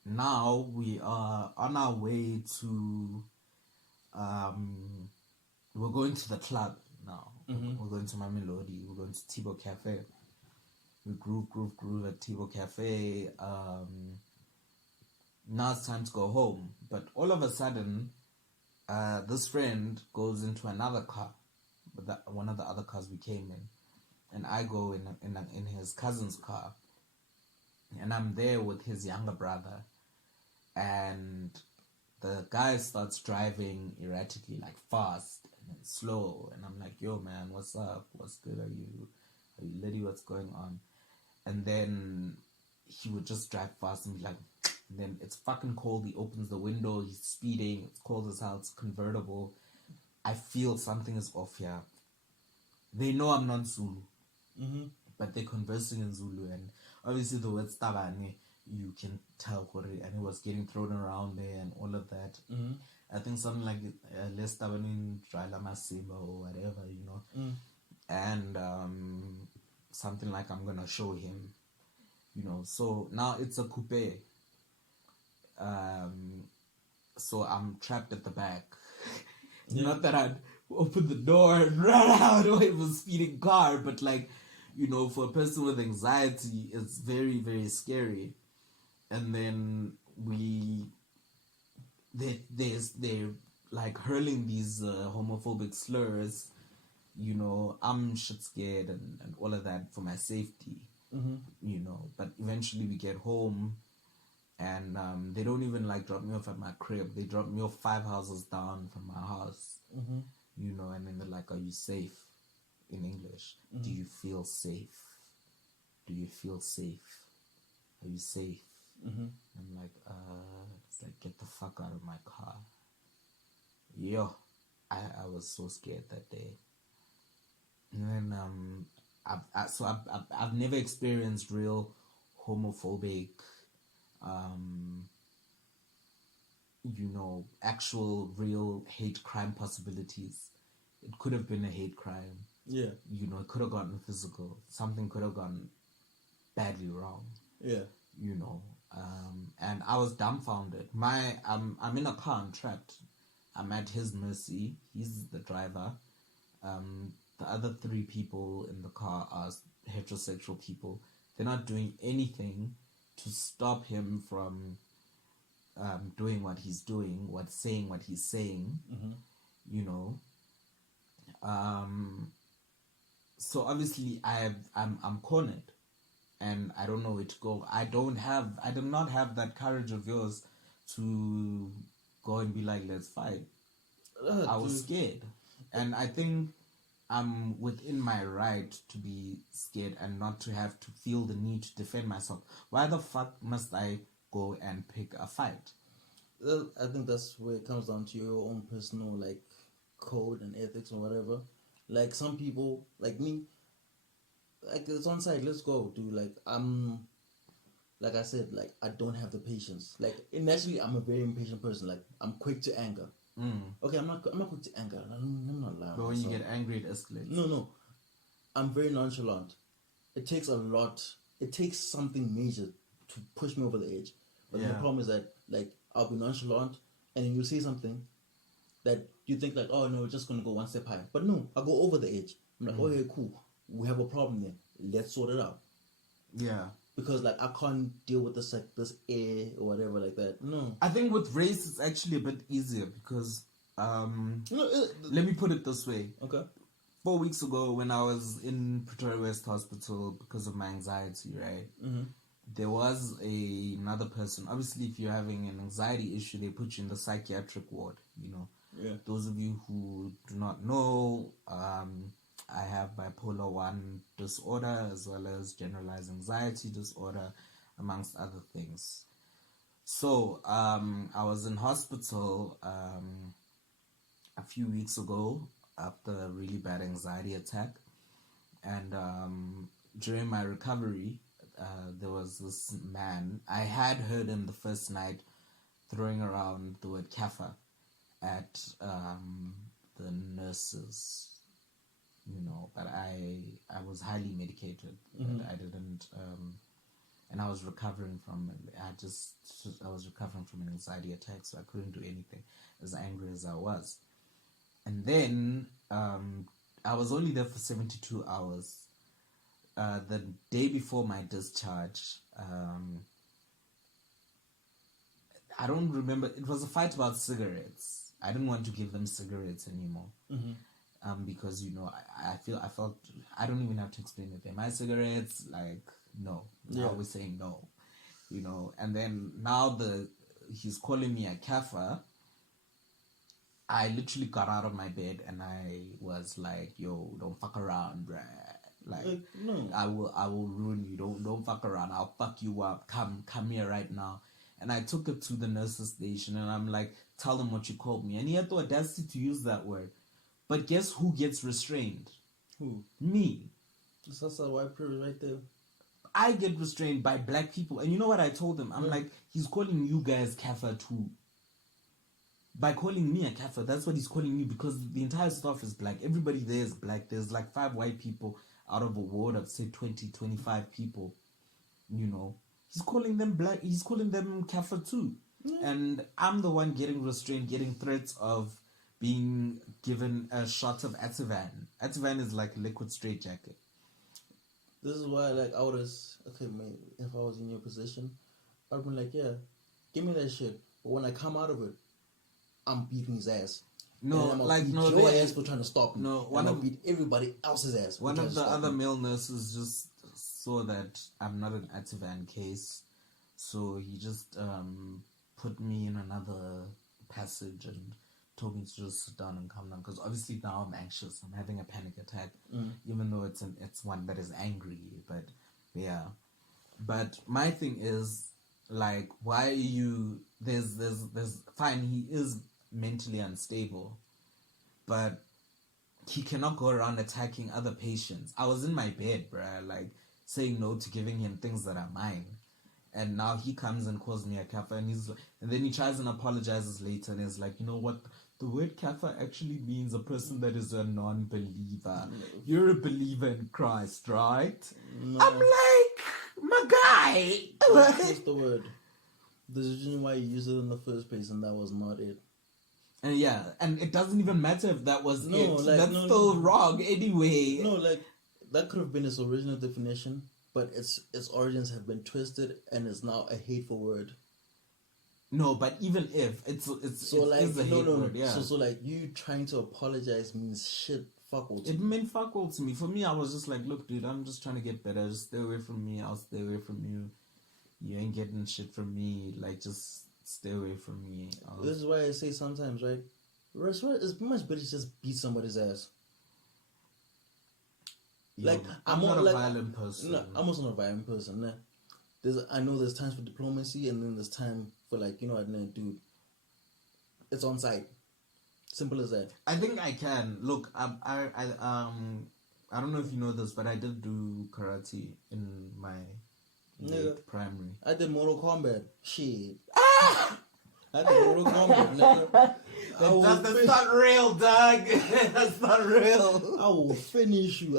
Now we are on our way to, we're going to the club now. We're going to Mamelodi. We're going to Tibo Cafe. We groove at Tibo Cafe. Now it's time to go home. But all of a sudden, this friend goes into another car, one of the other cars we came in, and I go in his cousin's car, and I'm there with his younger brother, and the guy starts driving erratically, like fast and then slow, and I'm like, yo man, what's up? What's good? Are you lady? What's going on? And then he would just drive fast and be like, and then it's fucking cold. He opens the window. He's speeding. It's cold as hell. It's convertible. I feel something is off here. They know I'm not Zulu, but they're conversing in Zulu, and obviously the word "stabane" you can tell, and it was getting thrown around there and all of that. I think something like "less stabane Drala Masimba" or whatever, you know, and something like "I'm gonna show him," you know. So now it's a coupe. So I'm trapped at the back. Not that I'd open the door and run out or it was a speeding car, but like, you know, for a person with anxiety, it's very, very scary. And then they're like hurling these homophobic slurs. You know, I'm shit scared and all of that for my safety. You know, but eventually we get home. And they don't even like drop me off at my crib. They drop me off 5 houses down from my house. You know, and then they're like, "Are you safe?" In English. "Do you feel safe? Do you feel safe? Are you safe?" I'm like, it's like, "Get the fuck out of my car." Yo, I was so scared that day. And then I've never experienced real homophobic, you know, actual real hate crime possibilities. It could have been a hate crime. Yeah. You know, it could have gotten physical. Something could have gone badly wrong. Yeah. You know, and I was dumbfounded. I'm in a car, I'm trapped. I'm at his mercy. He's the driver. The other 3 people in the car are heterosexual people. They're not doing anything to stop him from doing what he's doing, saying what he's saying, you know. so obviously I'm cornered, and I don't know where to go. I do not have that courage of yours to go and be like, let's fight. I was scared, and I think I'm within my right to be scared and not to have to feel the need to defend myself. Why the fuck must I go and pick a fight? I think that's where it comes down to your own personal like code and ethics or whatever. Like some people, like me, like it's on site. Let's go, dude. Like I said, like I don't have the patience. Like naturally, I'm a very impatient person. Like I'm quick to anger. Okay, I'm not quick to anger. I'm not loud. But when you get angry, it escalates. No. I'm very nonchalant. It takes a lot. It takes something major to push me over the edge. But the problem is that like I'll be nonchalant, and then you'll say something that you think like, oh no, we're just gonna go one step higher. But no, I'll go over the edge. I'm like, oh yeah, cool. We have a problem there. Let's sort it out. Yeah. Because like I can't deal with this like this air or whatever like that. No. I think with race it's actually a bit easier because let me put it this way. Okay. 4 weeks ago when I was in Pretoria West Hospital because of my anxiety, right? Mm-hmm. There was another person. Obviously, if you're having an anxiety issue, they put you in the psychiatric ward, you know. Yeah. Those of you who do not know, I have bipolar 1 disorder as well as generalized anxiety disorder, amongst other things. So, I was in hospital a few weeks ago after a really bad anxiety attack. And during my recovery, there was this man. I had heard him the first night throwing around the word kafir at the nurses, you know, but I was highly medicated. But I didn't, and I was recovering from it. I was recovering from an anxiety attack, so I couldn't do anything, as angry as I was. And then I was only there for 72 hours. The day before my discharge, I don't remember. It was a fight about cigarettes. I didn't want to give them cigarettes anymore. Because, you know, I felt I don't even have to explain it. They're my cigarettes. Like, no. Now we're saying no. You know, and then now he's calling me a kafir. I literally got out of my bed and I was like, yo, don't fuck around, bruh. Like, no. I will ruin you. Don't fuck around. I'll fuck you up. Come here right now. And I took it to the nurse's station and I'm like, tell them what you called me. And he had the audacity to use that word. But guess who gets restrained? Who? Me. That's a white privilege right there. I get restrained by black people. And you know what I told him? I'm like, he's calling you guys kafir too. By calling me a kafir, that's what he's calling me, because the entire staff is black. Everybody there is black. There's like 5 white people out of a ward of say 20, 25 people. You know, he's calling them black. He's calling them kafir too. And I'm the one getting restrained, getting threats of being given a shot of Ativan. Ativan is like a liquid straitjacket. This is why, like, I would have, okay, man, if I was in your position, I'd been like, yeah, give me that shit. But when I come out of it, I'm beating his ass. No, like, no, your ass for trying to stop me. No, I'll beat everybody else's ass. One of the other male nurses just saw that I'm not an Ativan case, so he just put me in another passage and told me to just sit down and calm down, because obviously now I'm anxious. I'm having a panic attack, even though it's one that is angry. But yeah, but my thing is, like, why are you? There's fine. He is mentally unstable, but he cannot go around attacking other patients. I was in my bed, bruh, like saying no to giving him things that are mine. And now he comes and calls me a kafir, and then he tries and apologizes later and is like, you know what? The word kafir actually means a person that is a non-believer. You're a believer in Christ, right? No. I'm like, my guy. What's the word? There's a reason why you used it in the first place, and that was not it. And yeah, and it doesn't even matter if that was it. Like, that's still wrong anyway. No, like, that could have been its original definition, but its origins have been twisted and is now a hateful word. No, but even if it's so, like, a hate word, yeah. So like, you trying to apologize means shit fuck all to It me. meant fuck all to me. For me, I was just like, look, dude, I'm just trying to get better. Just stay away from me. I'll stay away from you. You ain't getting shit from me. Like, just stay away from me. This is why I say sometimes, right? It's much better to just beat somebody's ass. Yeah, Like, I'm not a like, violent person. No, I'm also not a violent person. Nah. I know there's times for diplomacy, and then there's time for, like, you know what, nah, dude, it's on site. Simple as that. I think I can. Look, I don't know if you know this, but I did do karate in my late primary. I did Mortal Kombat. Shit. I did Mortal Kombat, nigga. That's not real, Doug. That's not real. I will finish you.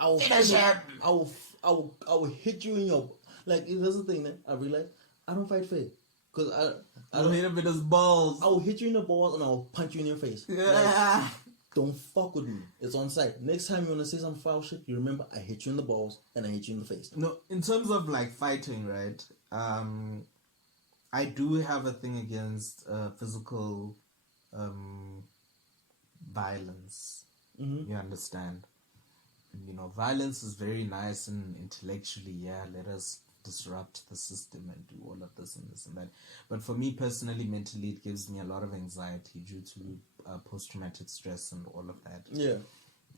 I will Finish him. I will hit you in your, like, that's the thing that I realized. I don't fight fair. Because I I'll hit him in his balls. I will hit you in the balls and I'll punch you in your face. Yeah. Like, don't fuck with me. It's on site. Next time you want to say some foul shit, you remember I hit you in the balls and I hit you in the face. No, in terms of like fighting, right? I do have a thing against physical violence. Mm-hmm. You understand? You know, violence is very nice and intellectually, yeah, let us disrupt the system and do all of this and this and that. But for me personally, mentally, it gives me a lot of anxiety due to post-traumatic stress and all of that. Yeah.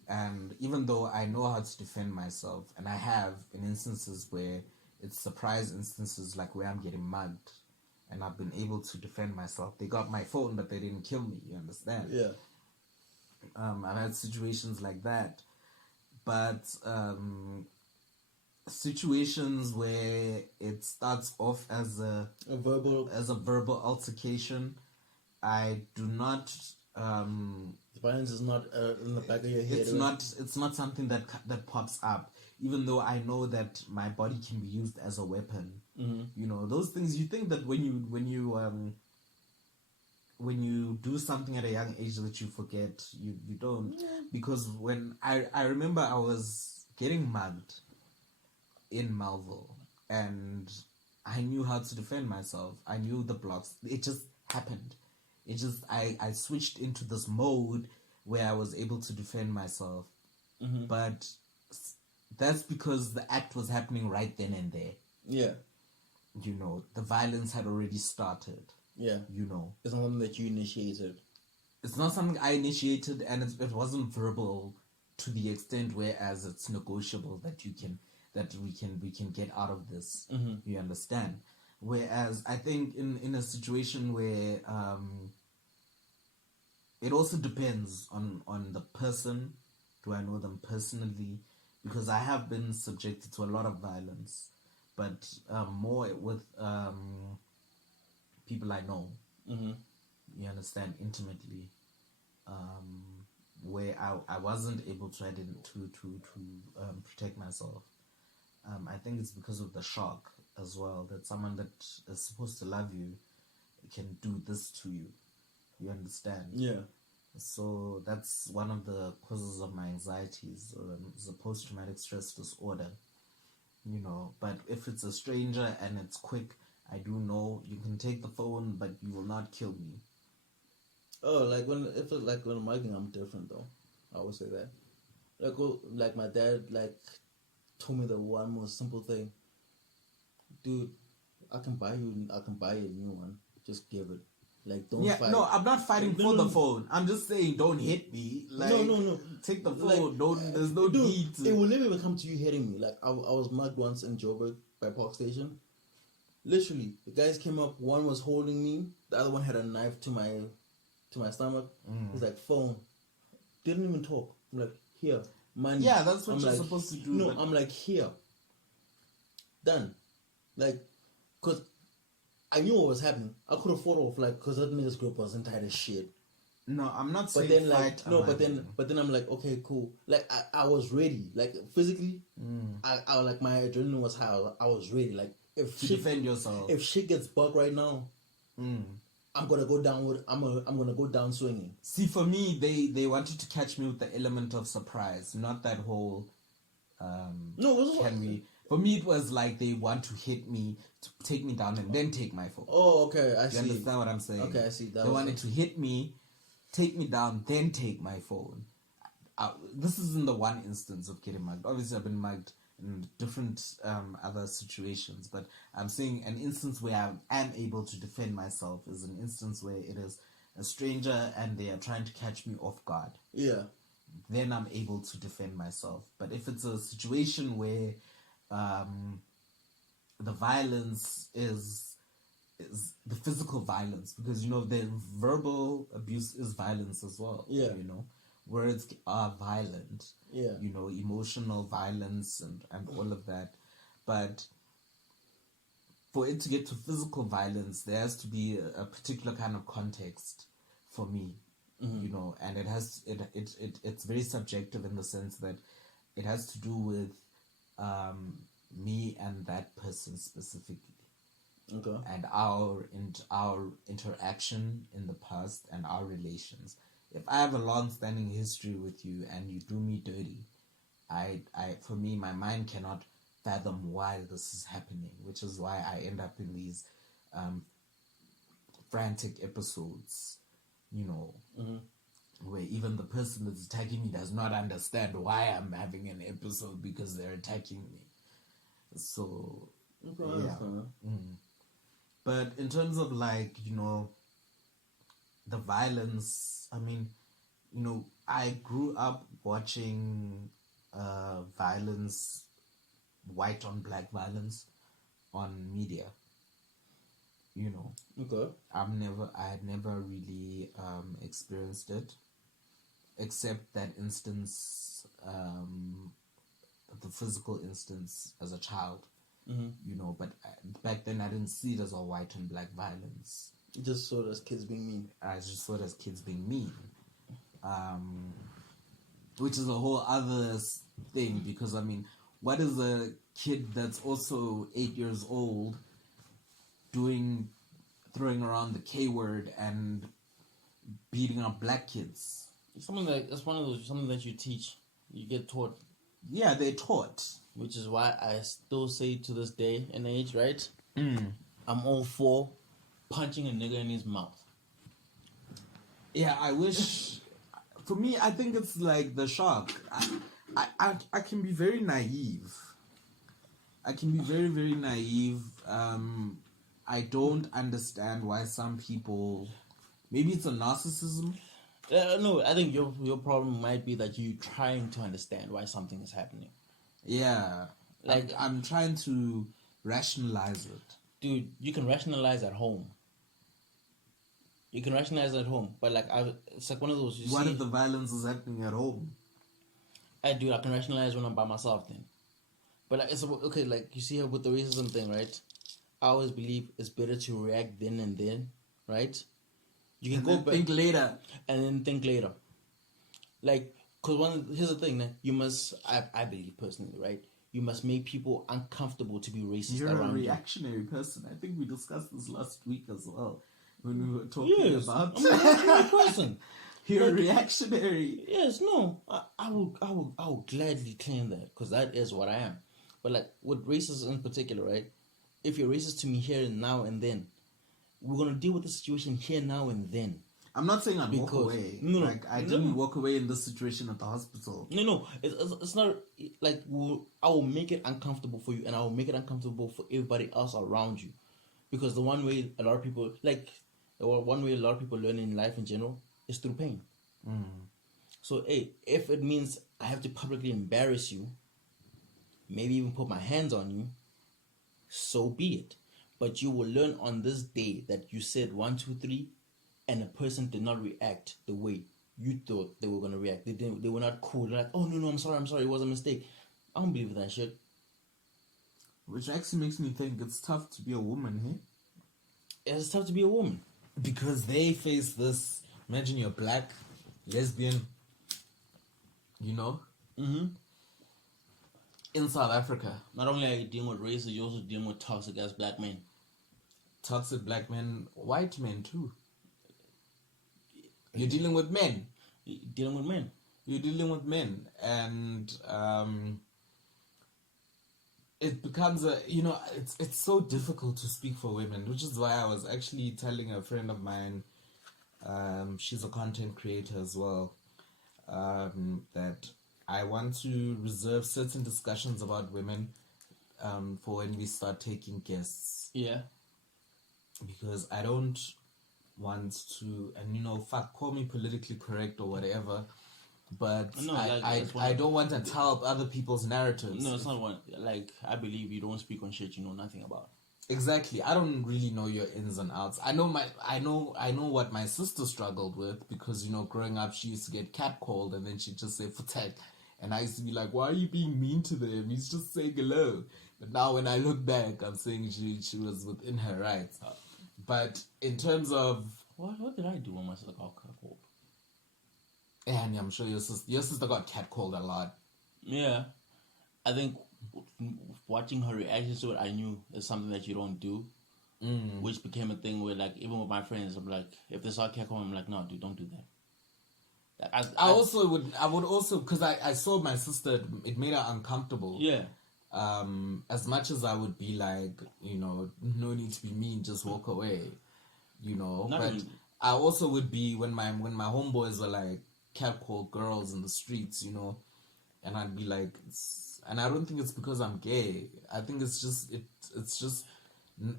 And even though I know how to defend myself, and I have in instances where it's surprise instances like where I'm getting mugged and I've been able to defend myself. They got my phone, but they didn't kill me, you understand? Yeah. I've had situations like that. But situations where it starts off as a verbal altercation, I do not. Violence is not in the back of your head. It's not something that pops up. Even though I know that my body can be used as a weapon. Mm-hmm. You know, those things. You think that when you do something at a young age that you forget, you don't. Yeah. Because when I remember I was getting mugged in Melville and I knew how to defend myself. I knew the blocks. It just happened. It just, I switched into this mode where I was able to defend myself. Mm-hmm. But that's because the act was happening right then and there. Yeah. You know, the violence had already started. Yeah. You know. It's not something that you initiated. It's not something I initiated, and it wasn't verbal to the extent whereas it's negotiable that we can get out of this. Mm-hmm. You understand? Whereas I think in a situation where it also depends on the person. Do I know them personally? Because I have been subjected to a lot of violence, but more with people I know. Mm-hmm. You understand, intimately, where I wasn't able to protect myself. I think it's because of the shock as well, that someone that is supposed to love you can do this to you. You understand? Yeah. So that's one of the causes of my anxieties. It's a post-traumatic stress disorder. You know, but if it's a stranger and it's quick, I do know you can take the phone, but you will not kill me. Oh, when I'm mugging, I'm different though. I would say that. Like my dad told me the one most simple thing. Dude, I can buy you a new one. Just give it. Don't fight. No, I'm not fighting for the phone. I'm just saying, don't hit me. No. Take the phone. There's no need to. It will never even come to you hitting me. I was mugged once in Joburg by Park Station. Literally, the guys came up. One was holding me. The other one had a knife to my stomach. He's like, phone. Didn't even talk. I'm like, here, money. Yeah, that's what you're supposed to do. No, I'm like, here. Done. Because I knew what was happening. I could have fought off, because that nigga's group was tight as shit. No, I'm not saying then, fight. But then I'm like, okay, cool. I was ready. Physically, I my adrenaline was high. I was ready. To defend yourself. If shit gets bugged right now, I'm gonna go down I'm gonna go down swinging. See, for me, they wanted to catch me with the element of surprise, not that whole. For me, it was like they want to hit me, to take me down, and then take my phone. Oh, okay, I see. You understand what I'm saying? Okay, I see. They wanted to hit me, take me down, then take my phone. This isn't the one instance of getting mugged. Obviously, I've been mugged in different other situations, but I'm saying an instance where I am able to defend myself is an instance where it is a stranger and they are trying to catch me off guard. Yeah. Then I'm able to defend myself. But if it's a situation where the violence is the physical violence, because the verbal abuse is violence as well. Yeah. Words are violent. Yeah. Emotional violence and all of that. But for it to get to physical violence, there has to be a particular kind of context for me. And it's very subjective in the sense that it has to do with me and that person specifically. Okay. And our interaction in the past and our relations. If I have a long-standing history with you and you do me dirty, for me, my mind cannot fathom why this is happening, which is why I end up in these frantic episodes, where even the person that's attacking me does not understand why I'm having an episode because they're attacking me. So, yeah. But in terms of the violence, I mean, I grew up watching violence, white on black violence on media. Okay. I had never really experienced it, except that instance, the physical instance as a child. But back then I didn't see it as a white and black violence. You just saw it as kids being mean. I just saw it as kids being mean. Which is a whole other thing, because I mean, what is a kid that's also 8 years old doing, throwing around the K word and beating up black kids? It's something that you teach, you get taught. Yeah, they're taught. Which is why I still say to this day and age, right? I'm all for punching a nigga in his mouth. Yeah, I wish. For me, I think it's like the shock. I can be very naive. I can be very, very naive. I don't understand why some people. Maybe it's a narcissism. No, I think your problem might be that you're trying to understand why something is happening. Yeah, like I'm trying to rationalize it. Dude, you can rationalize at home. But it's like one of those. What if the violence is happening at home? I can rationalize when I'm by myself then. But it's okay. Like you see here with the racism thing, right? I always believe it's better to react then and then, right? You can go back, think later, and then think later. Like, cause here's the thing, that you must. I believe personally, right? You must make people uncomfortable to be racist You're around you. You're a reactionary person. I think we discussed this last week as well when we were talking about. I'm a reactionary person. You're reactionary. Yes, no, I will gladly claim that, because that is what I am. But like with racism in particular, right? If you're racist to me here and now and then, we're gonna deal with the situation here now and then. I'm not saying I'd walk away. I didn't walk away in this situation at the hospital. No, it's not like I will make it uncomfortable for you, and I will make it uncomfortable for everybody else around you, because the one way a lot of people learn in life in general is through pain. So, if it means I have to publicly embarrass you, maybe even put my hands on you, so be it. But you will learn on this day that you said 1, 2, 3, and a person did not react the way you thought they were gonna react. They were not cool. They're like, oh no, I'm sorry, it was a mistake. I don't believe that shit. Which actually makes me think it's tough to be a woman here. It's tough to be a woman. Because they face this. Imagine you're black, lesbian, in South Africa. Not only are you dealing with racism, you're also dealing with toxic ass black men. Toxic black men, white men too. You're dealing with men. You're dealing with men. And it becomes it's so difficult to speak for women, which is why I was actually telling a friend of mine she's a content creator as well. That I want to reserve certain discussions about women for when we start taking guests. Yeah. Because I don't want to, and call me politically correct or whatever, but No, I don't want to tell other people's narratives. No, it's not one. Like, I believe you don't speak on shit you know nothing about. Exactly. I don't really know your ins and outs. I know what my sister struggled with because growing up she used to get catcalled and then she'd just say "futek," and I used to be like, "Why are you being mean to them? He's just saying hello." But now when I look back, I'm saying she was within her rights. But in terms of what did I do when my sister got catcalled? And I'm sure your sister got catcalled a lot. Yeah, I think watching her reactions to it, I knew it's something that you don't do, which became a thing where, like, even with my friends, I'm like, if they saw catcall, I'm like, no, dude, don't do that. I would also because I saw my sister, it made her uncomfortable. Yeah. As much as I would be like, no need to be mean, just walk away, but really. I also would be when my homeboys were like catcall girls in the streets, and I'd be like, and I don't think it's because I'm gay. I think it's just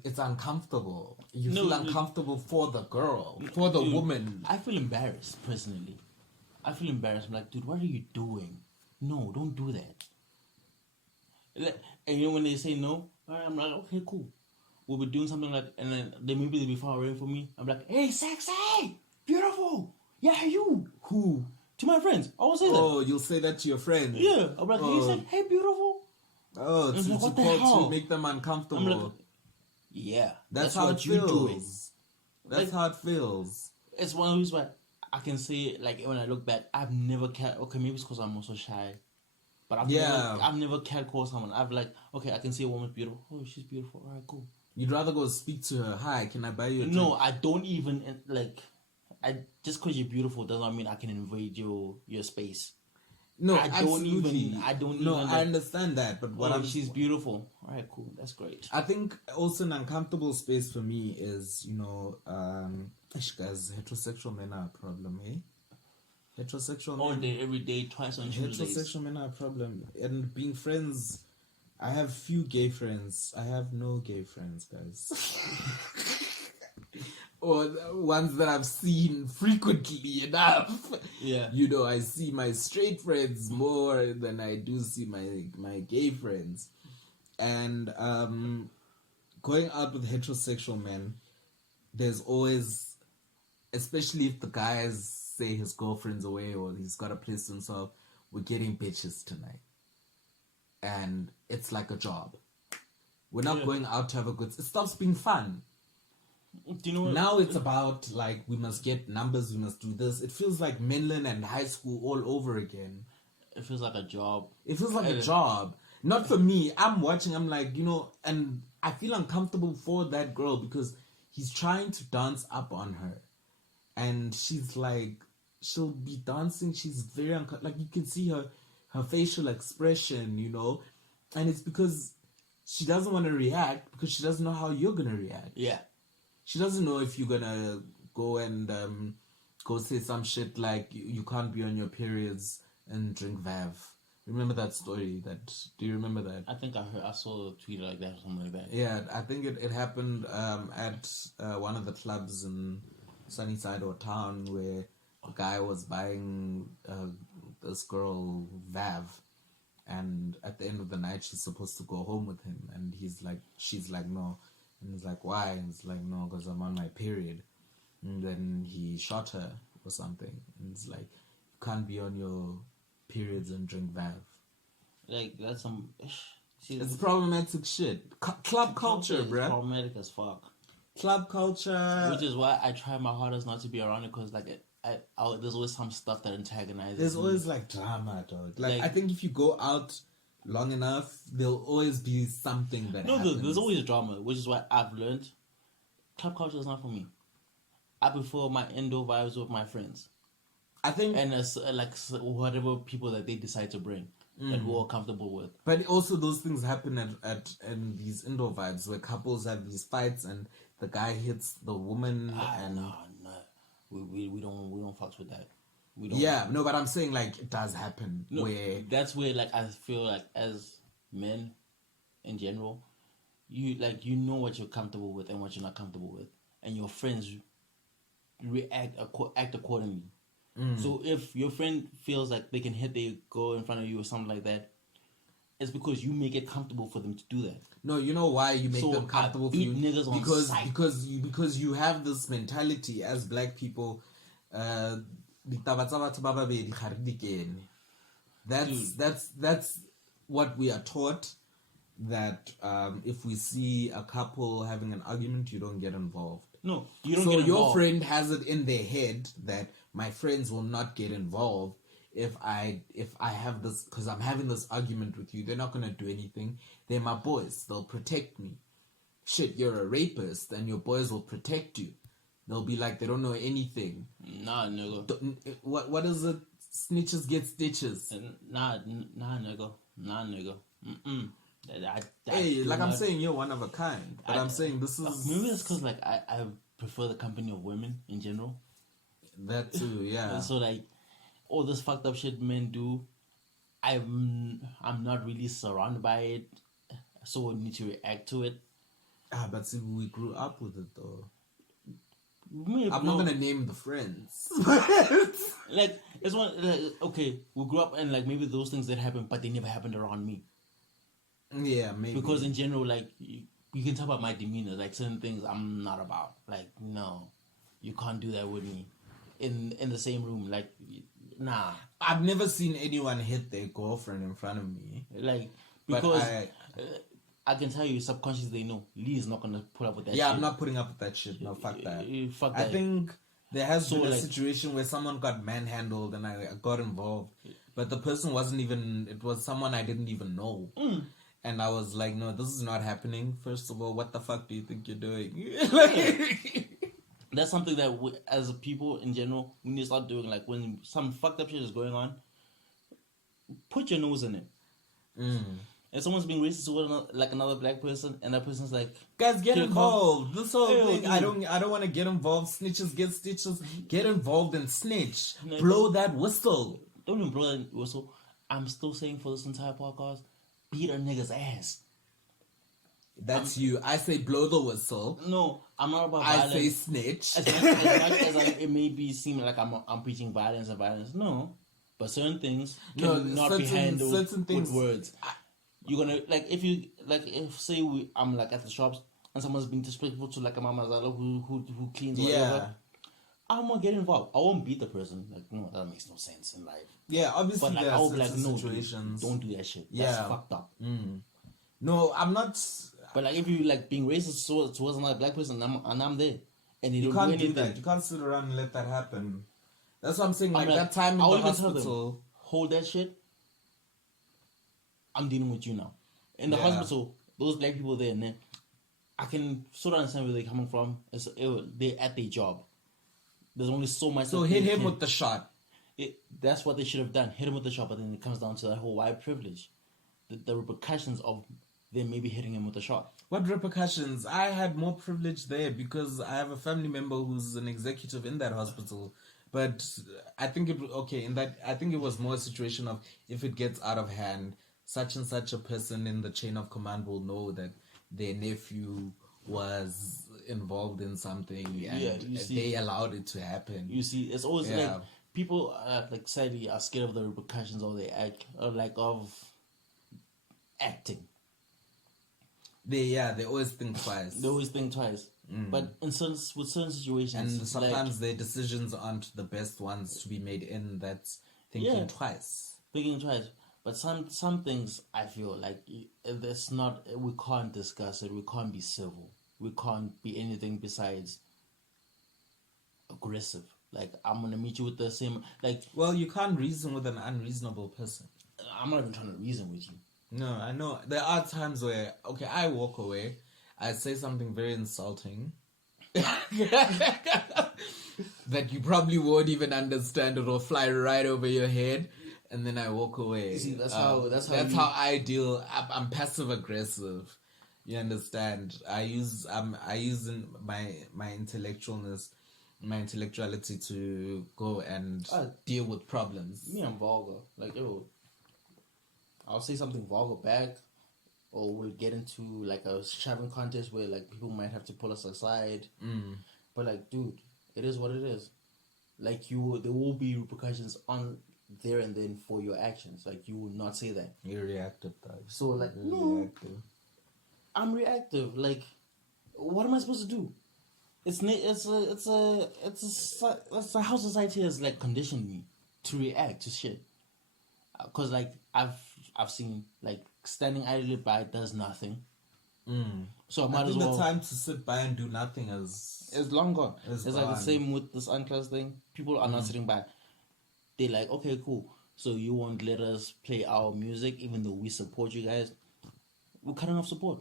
it's uncomfortable. You feel uncomfortable for the girl, for the woman. I feel embarrassed personally. I'm like, dude, what are you doing? No, don't do that. And when they say no, I'm like, okay, cool. We'll be doing something like, and then they'll be far away from me. I'm like, hey, sexy, beautiful. Yeah, you. Who? To my friends. I will say that. Oh, you'll say that to your friends. Yeah. I'm like, hey, beautiful. Oh, to make them uncomfortable. I'm like, yeah. That's how it feels. That's how it feels. It's one of those why I can say, like, when I look back, I've never okay, maybe it's because I'm also shy. But I've never catcalled someone. I've like, okay, I can see a woman's beautiful. Oh, she's beautiful. All right, cool. You'd rather go speak to her. Hi, can I buy you a drink? No, I don't even, like, just because you're beautiful does not mean I can invade your space. No, I don't even. No, I understand that, but she's beautiful. All right, cool. That's great. I think also an uncomfortable space for me is, guys, heterosexual men are a problem, eh? Heterosexual men. All day, every day, twice on Tuesdays. Heterosexual men are a problem. And being friends, I have few gay friends. I have no gay friends, guys. Or ones that I've seen frequently enough. Yeah. I see my straight friends more than I do see my gay friends. And going out with heterosexual men, there's always, especially if the guys say his girlfriend's away or he's got a place to himself, we're getting bitches tonight. And it's like a job. We're not going out to have a good... It stops being fun. Do you know what? Now it's about, like, we must get numbers, we must do this. It feels like Mainland and high school all over again. It feels like a job. It feels like a job. Not for me. I'm watching, I'm like, and I feel uncomfortable for that girl because he's trying to dance up on her. And she's like, she'll be dancing, she's very like, you can see her facial expression, and it's because she doesn't want to react because she doesn't know how you're gonna react. Yeah. She doesn't know if you're gonna go and go say some shit like you can't be on your periods and drink Vav. Remember that story? Do you remember that? I think I saw a tweet like that or something like that. Yeah, I think it happened at one of the clubs in Sunnyside or town where a guy was buying this girl Vav, and at the end of the night she's supposed to go home with him, and she's like no. And he's like, why? And he's like, no, because I'm on my period. And then he shot her or something. And it's like, you can't be on your periods and drink Vav. Like, that's some... It's problematic shit. Club culture, bruh. Problematic as fuck. Club culture. Which is why I try my hardest not to be around it, because, like, there's always some stuff that antagonizes There's me. always, like, drama, dog. Like, I think if you go out long enough, there'll always be something that happens. There's always drama, which is why I've learned club culture is not for me. I prefer my indoor vibes with my friends. I think... And like whatever people that they decide to bring that we're all comfortable with. But also those things happen at these indoor vibes where couples have these fights and the guy hits the woman and... No. we don't fuck with that. We don't. Yeah, no, but I'm saying like it does happen No, where that's where like I feel like as men in general, you know what you're comfortable with and what you're not comfortable with, and your friends act accordingly. So if your friend feels like they can hit their girl in front of you or something like that, it's because you make it comfortable for them to do that. no, you know why you make So them comfortable I for you? beat niggas on Because sight. because you have this mentality as black people. Ditaba tsa batho ba babedi ga re di kene. That's what we are taught, that if we see a couple having an argument, you don't get involved. No, you don't So get involved. your friend has it in their head that my friends will not get involved if I have this, because I'm having this argument with you. They're not gonna do anything. They're my boys. They'll protect me. Shit, you're a rapist, and your boys will protect you. They'll be like, they don't know anything. Nah, nigga. What is it? Snitches get stitches. Nah, nigga. Nah, nigga. Hey, like I'm saying, you're one of a kind. But I'm saying this is... Maybe it's because like I prefer the company of women in general. That too, yeah. So like all this fucked up shit men do, I'm not really surrounded by it, so I need to react to it. But see, we grew up with it though. I'm not gonna name the friends. Like it's one like, okay, we grew up and like maybe those things that happened, but they never happened around me. Yeah, maybe. Because in general, like you can tell by my demeanor, like certain things I'm not about. Like no, you can't do that with me in the same room. Like nah. I've never seen anyone hit their girlfriend in front of me. Like because I can tell you subconsciously they know Lee is not gonna put up with that shit. Yeah, I'm not putting up with that shit. No, fuck that. Fuck I that. think there has been a like, situation where someone got manhandled and I got involved. But the person wasn't even, it was someone I didn't even know. And I was like, no, this is not happening. First of all, what the fuck do you think you're doing? That's something that we, as a people in general, we need to start doing. Like when some fucked up shit is going on, put your nose in it. If someone's being racist to another black person, and that person's like, guys, get involved. This whole thing, dude. I don't want to get involved. Snitches get stitches. Get involved and snitch. No, blow that whistle. Don't even blow that whistle. I'm still saying for this entire podcast, beat a nigga's ass. That's you. I say blow the whistle. No, I'm not about I violence. say snitch. As much as it may be seem like I'm preaching violence and violence. No, but certain things cannot be handled with words. You're gonna if say I'm like at the shops and someone's being disrespectful to like a mama Zala who cleans or whatever. I'm gonna get involved. I won't beat the person. Like no, that makes no sense in life. Yeah, obviously. But like there I'll are be like no, situations. don't do that shit. That's fucked up. No, I'm not. But like if you like being racist towards another black person and I'm there and you can't don't do anything, that. You can't sit around and let that happen. That's what I'm saying. Like I'm that time in I'll the even tell hospital. them, hold that shit. I'm dealing with you now. In the hospital, those black people there, and then I can sort of understand where they're coming from. They're at their job. There's only so much. So hit him with the shot. That's what they should have done. Hit him with the shot, but then it comes down to that whole white privilege, the repercussions of them maybe hitting him with a shot. What repercussions? I had more privilege there because I have a family member who's an executive in that hospital. But I think I think it was more a situation of if it gets out of hand, such and such a person in the chain of command will know that their nephew was involved in something and they allowed it to happen. You see, it's always like people sadly are scared of the repercussions of their act or of acting. They always think twice. But with certain situations, and sometimes their decisions aren't the best ones to be made in that thinking twice. But some things I feel like it's not. We can't discuss it. We can't be civil. We can't be anything besides aggressive. Like I'm gonna meet you with the same. Well, you can't reason with an unreasonable person. I'm not even trying to reason with you. No, I know there are times where I walk away. I say something very insulting that you probably won't even understand. It'll fly right over your head. And then I walk away. See, that's how I deal. I'm passive aggressive. You understand? I use my intellectualness my intellectuality to go and deal with problems. Me, I'm vulgar. Like, yo, I'll say something vulgar back, or we'll get into like a shoving contest where like people might have to pull us aside. But like, dude, it is what it is. Like, there will be repercussions on there and then for your actions. Like, you will not say that. You're reactive, though. So like, You're no, reactive. I'm reactive. Like, what am I supposed to do? It's how society has like conditioned me to react to shit. Cause like I've seen like standing idly by does nothing. So I might as well. The time to sit by and do nothing is long gone. It's like the same with this Aandklas thing. People are not sitting by. They're like, okay, cool. So you won't let us play our music even though we support you guys. We're cutting off support.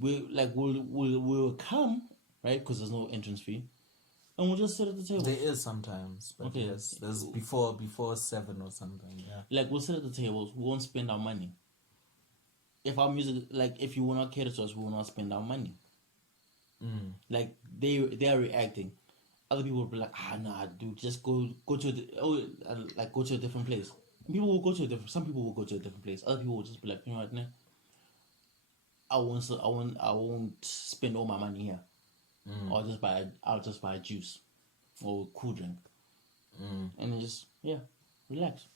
We'll come, right? Because there's no entrance fee, and we'll just sit at the table. There is sometimes, but okay. Yes, there's before 7 or something. Yeah, like we'll sit at the tables. We won't spend our money. If our music, like if you will not cater to us, we will not spend our money. Like they are reacting. Other people will be like, nah, dude, just go to go to a different place. People will go to some people will go to a different place. Other people will just be like, you know what, nah, I won't spend all my money here. I'll just buy juice or cool drink. And just relax.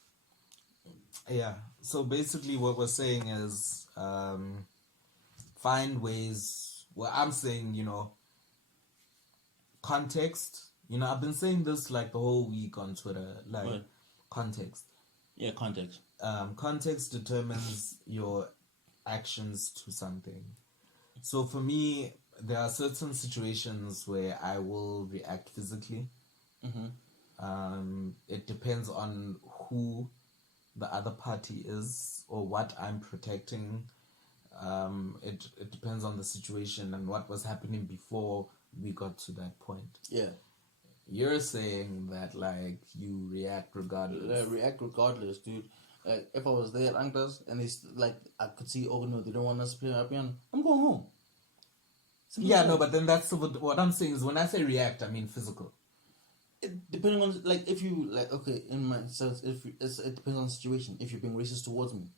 Yeah. So basically what we're saying is find ways. Well, I'm saying, context. I've been saying this like the whole week on Twitter. Like, what? Context. Yeah, context. Context determines your actions to something. So for me, there are certain situations where I will react physically. It depends on who the other party is or what I'm protecting. It depends on the situation and what was happening before we got to that point. Yeah. You're saying that like you react regardless. React regardless, dude. Like if I was there at Aandklas and it's like I could see, oh no, they don't want us to play our piano, I'm going home. But then that's what I'm saying is when I say react, I mean physical. Depending on like if you like okay in my sense it depends on the situation. If you're being racist towards me,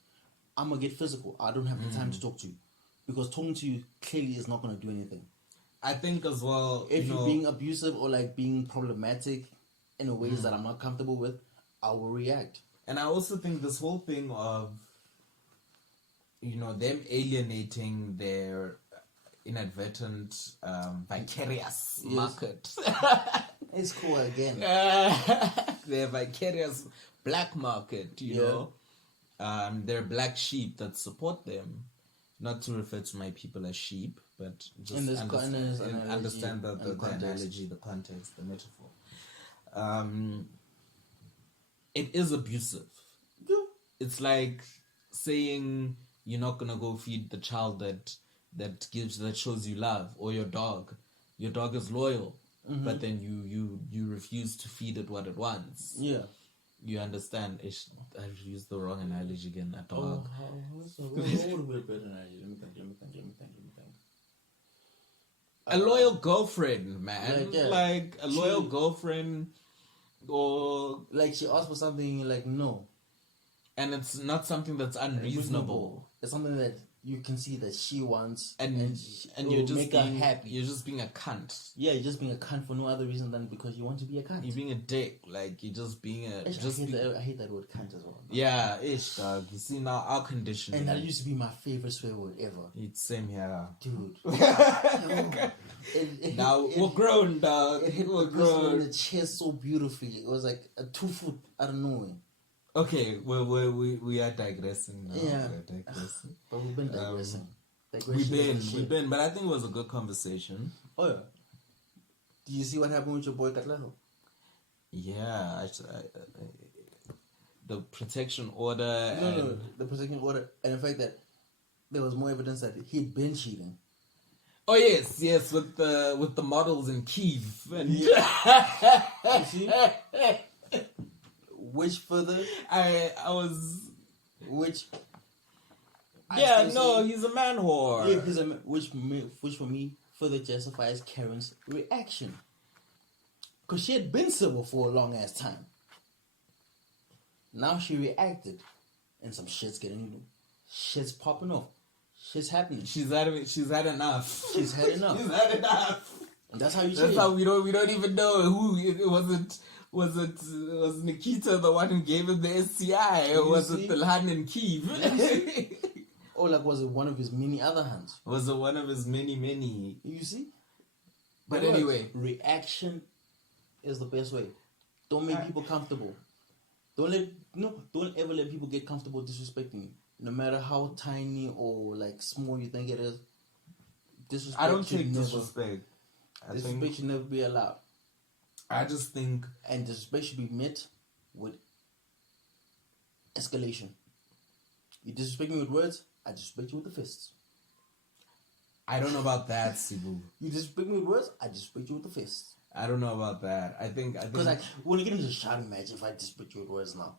I'm gonna get physical. I don't have the time to talk to you because talking to you clearly is not gonna do anything. I think as well if you're being abusive or like being problematic in a ways that I'm not comfortable with, I will react. And I also think this whole thing of them alienating their inadvertent vicarious market. It's cool again. Their vicarious black market, you know. They're black sheep that support them. Not to refer to my people as sheep, but just understand the analogy, the context, the metaphor. It is abusive. Yeah. It's like saying you're not gonna go feed the child that shows you love, or your dog. Your dog is loyal, but then you refuse to feed it what it wants. Yeah. You understand? I used the wrong analogy again. A dog. What would be a better analogy? Let me think. A loyal girlfriend, man. Like a loyal girlfriend, or like she asked for something, and you're like no, and it's not something that's unreasonable. It's something that you can see that she wants, and you're just make her happy. You're just being a cunt. Yeah, you're just being a cunt for no other reason than because you want to be a cunt. You're being a dick. Like you're just being a. I hate that word cunt as well. Yeah, ish, dog. You see now our conditioning. And that used to be my favorite swear word ever. It's same here, dude. Now we're grown, dog. It hit my grown in the chest so beautifully. It was like a 2 foot out of nowhere. Okay, we are digressing now. Yeah. We're digressing. But we've been digressing. We've been, but I think it was a good conversation. Oh yeah. Do you see what happened with your boy Katlaho? Yeah, the protection order. No, the protection order, and the fact that there was more evidence that he'd been cheating. Oh yes, with the models in Kiev. And you see? Which further, I was. Which. He's a man whore. Yeah, which for me further justifies Karen's reaction. Because she had been civil for a long ass time. Now she reacted. And some shit's shit's popping off. Shit's happening. She's had enough. She's had enough. She's had enough. And that's how you That's change. how we don't even know who was Nikita the one who gave him the STI, or was it Bilhan and Kiev? Or like, was it one of his many other hands? Was it one of his many? You see? But anyway, reaction is the best way. Don't make people comfortable. Don't ever let people get comfortable disrespecting you. No matter how tiny or like small you think it is. Disrespect. I don't take disrespect. Disrespect should never be allowed. I just think, and disrespect should be met with escalation. You disrespect me with words, I disrespect you with the fists. I don't know about that, Sibu. You disrespect me with words, I disrespect you with the fists. I don't know about that. I think because like when you get into a shouting match, if I disrespect you with words now,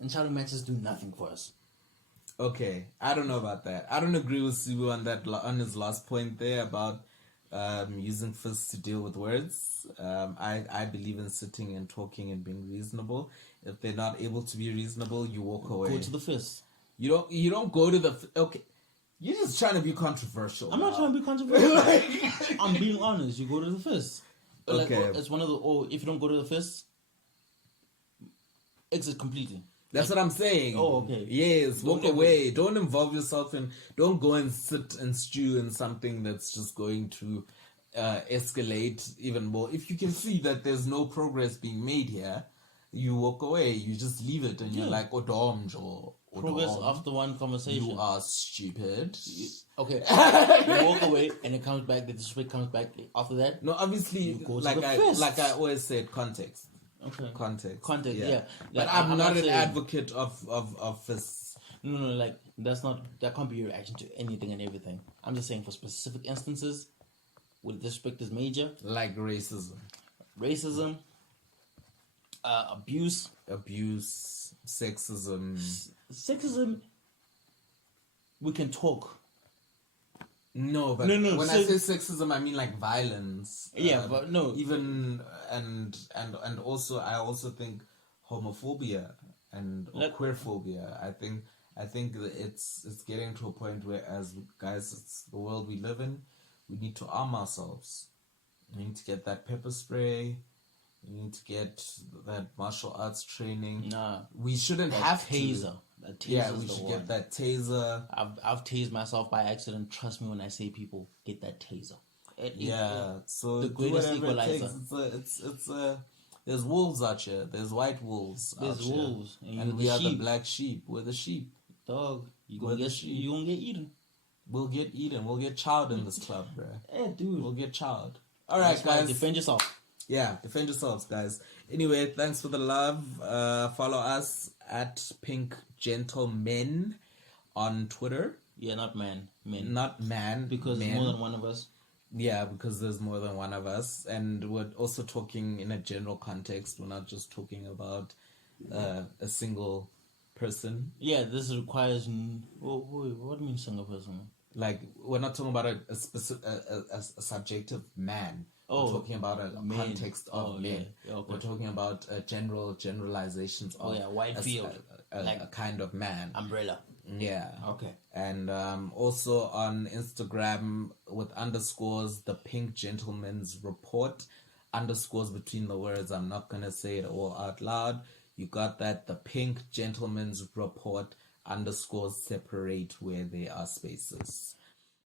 and shouting matches do nothing for us. Okay, I don't know about that. I don't agree with Sibu on his last point there about using fists to deal with words. I believe in sitting and talking and being reasonable. If they're not able to be reasonable, you walk away. Go to the fist. You don't go to the okay. You're just trying to be controversial. I'm not trying to be controversial. I'm being honest. You go to the fist. Okay. Like, it's one of the. Or if you don't go to the fist, exit completely. That's what I'm saying. Oh, okay. Yes, walk away. Don't involve yourself in. Don't go and sit and stew in something that's just going to escalate even more. If you can see that there's no progress being made here, you walk away. You just leave it, and you're like, "Odomjo." Progress after one conversation. You are stupid. Okay. You walk away, and it comes back. The disrespect comes back after that. No, obviously, like I always said, context. Okay. Context, yeah. But I'm not an advocate of fists. No, like that can't be your reaction to anything and everything. I'm just saying for specific instances where disrespect is major. Like racism, abuse, sexism. We can talk. No, but when I say sexism, I mean like violence. Yeah, but no. Even and also, I also think homophobia and queerphobia. I think that it's getting to a point where, as guys, it's the world we live in. We need to arm ourselves. We need to get that pepper spray. We need to get that martial arts training. Nah, we shouldn't have taser. Yeah, we should get that taser. I've tased myself by accident. Trust me when I say, people, get that taser. So the greatest equalizer. It's there's wolves out here. There's white wolves. There's wolves, and we are the black sheep. We're the sheep. Dog, you gonna get eaten. We'll get eaten. We'll get chowed in this club, bro. Yeah, dude. We'll get chowed. All right, guys. Defend yourself. Yeah, defend yourselves, guys. Anyway, thanks for the love. Follow us at Pink Gentlemen on Twitter. Yeah, not man. Men. Not man. Because men. There's more than one of us. Yeah, because there's more than one of us. And we're also talking in a general context. We're not just talking about a single person. Yeah, this requires... what do you mean single person? Like, we're not talking about a specific, a subjective man. We're talking about a context of men. Yeah. Okay. We're talking about generalizations of wide field. A kind of man. Umbrella. Yeah. Okay. And also on Instagram with underscores, the Pink Gentleman's Report, underscores between the words. I'm not going to say it all out loud. You got that? The Pink Gentleman's Report, underscores separate where there are spaces.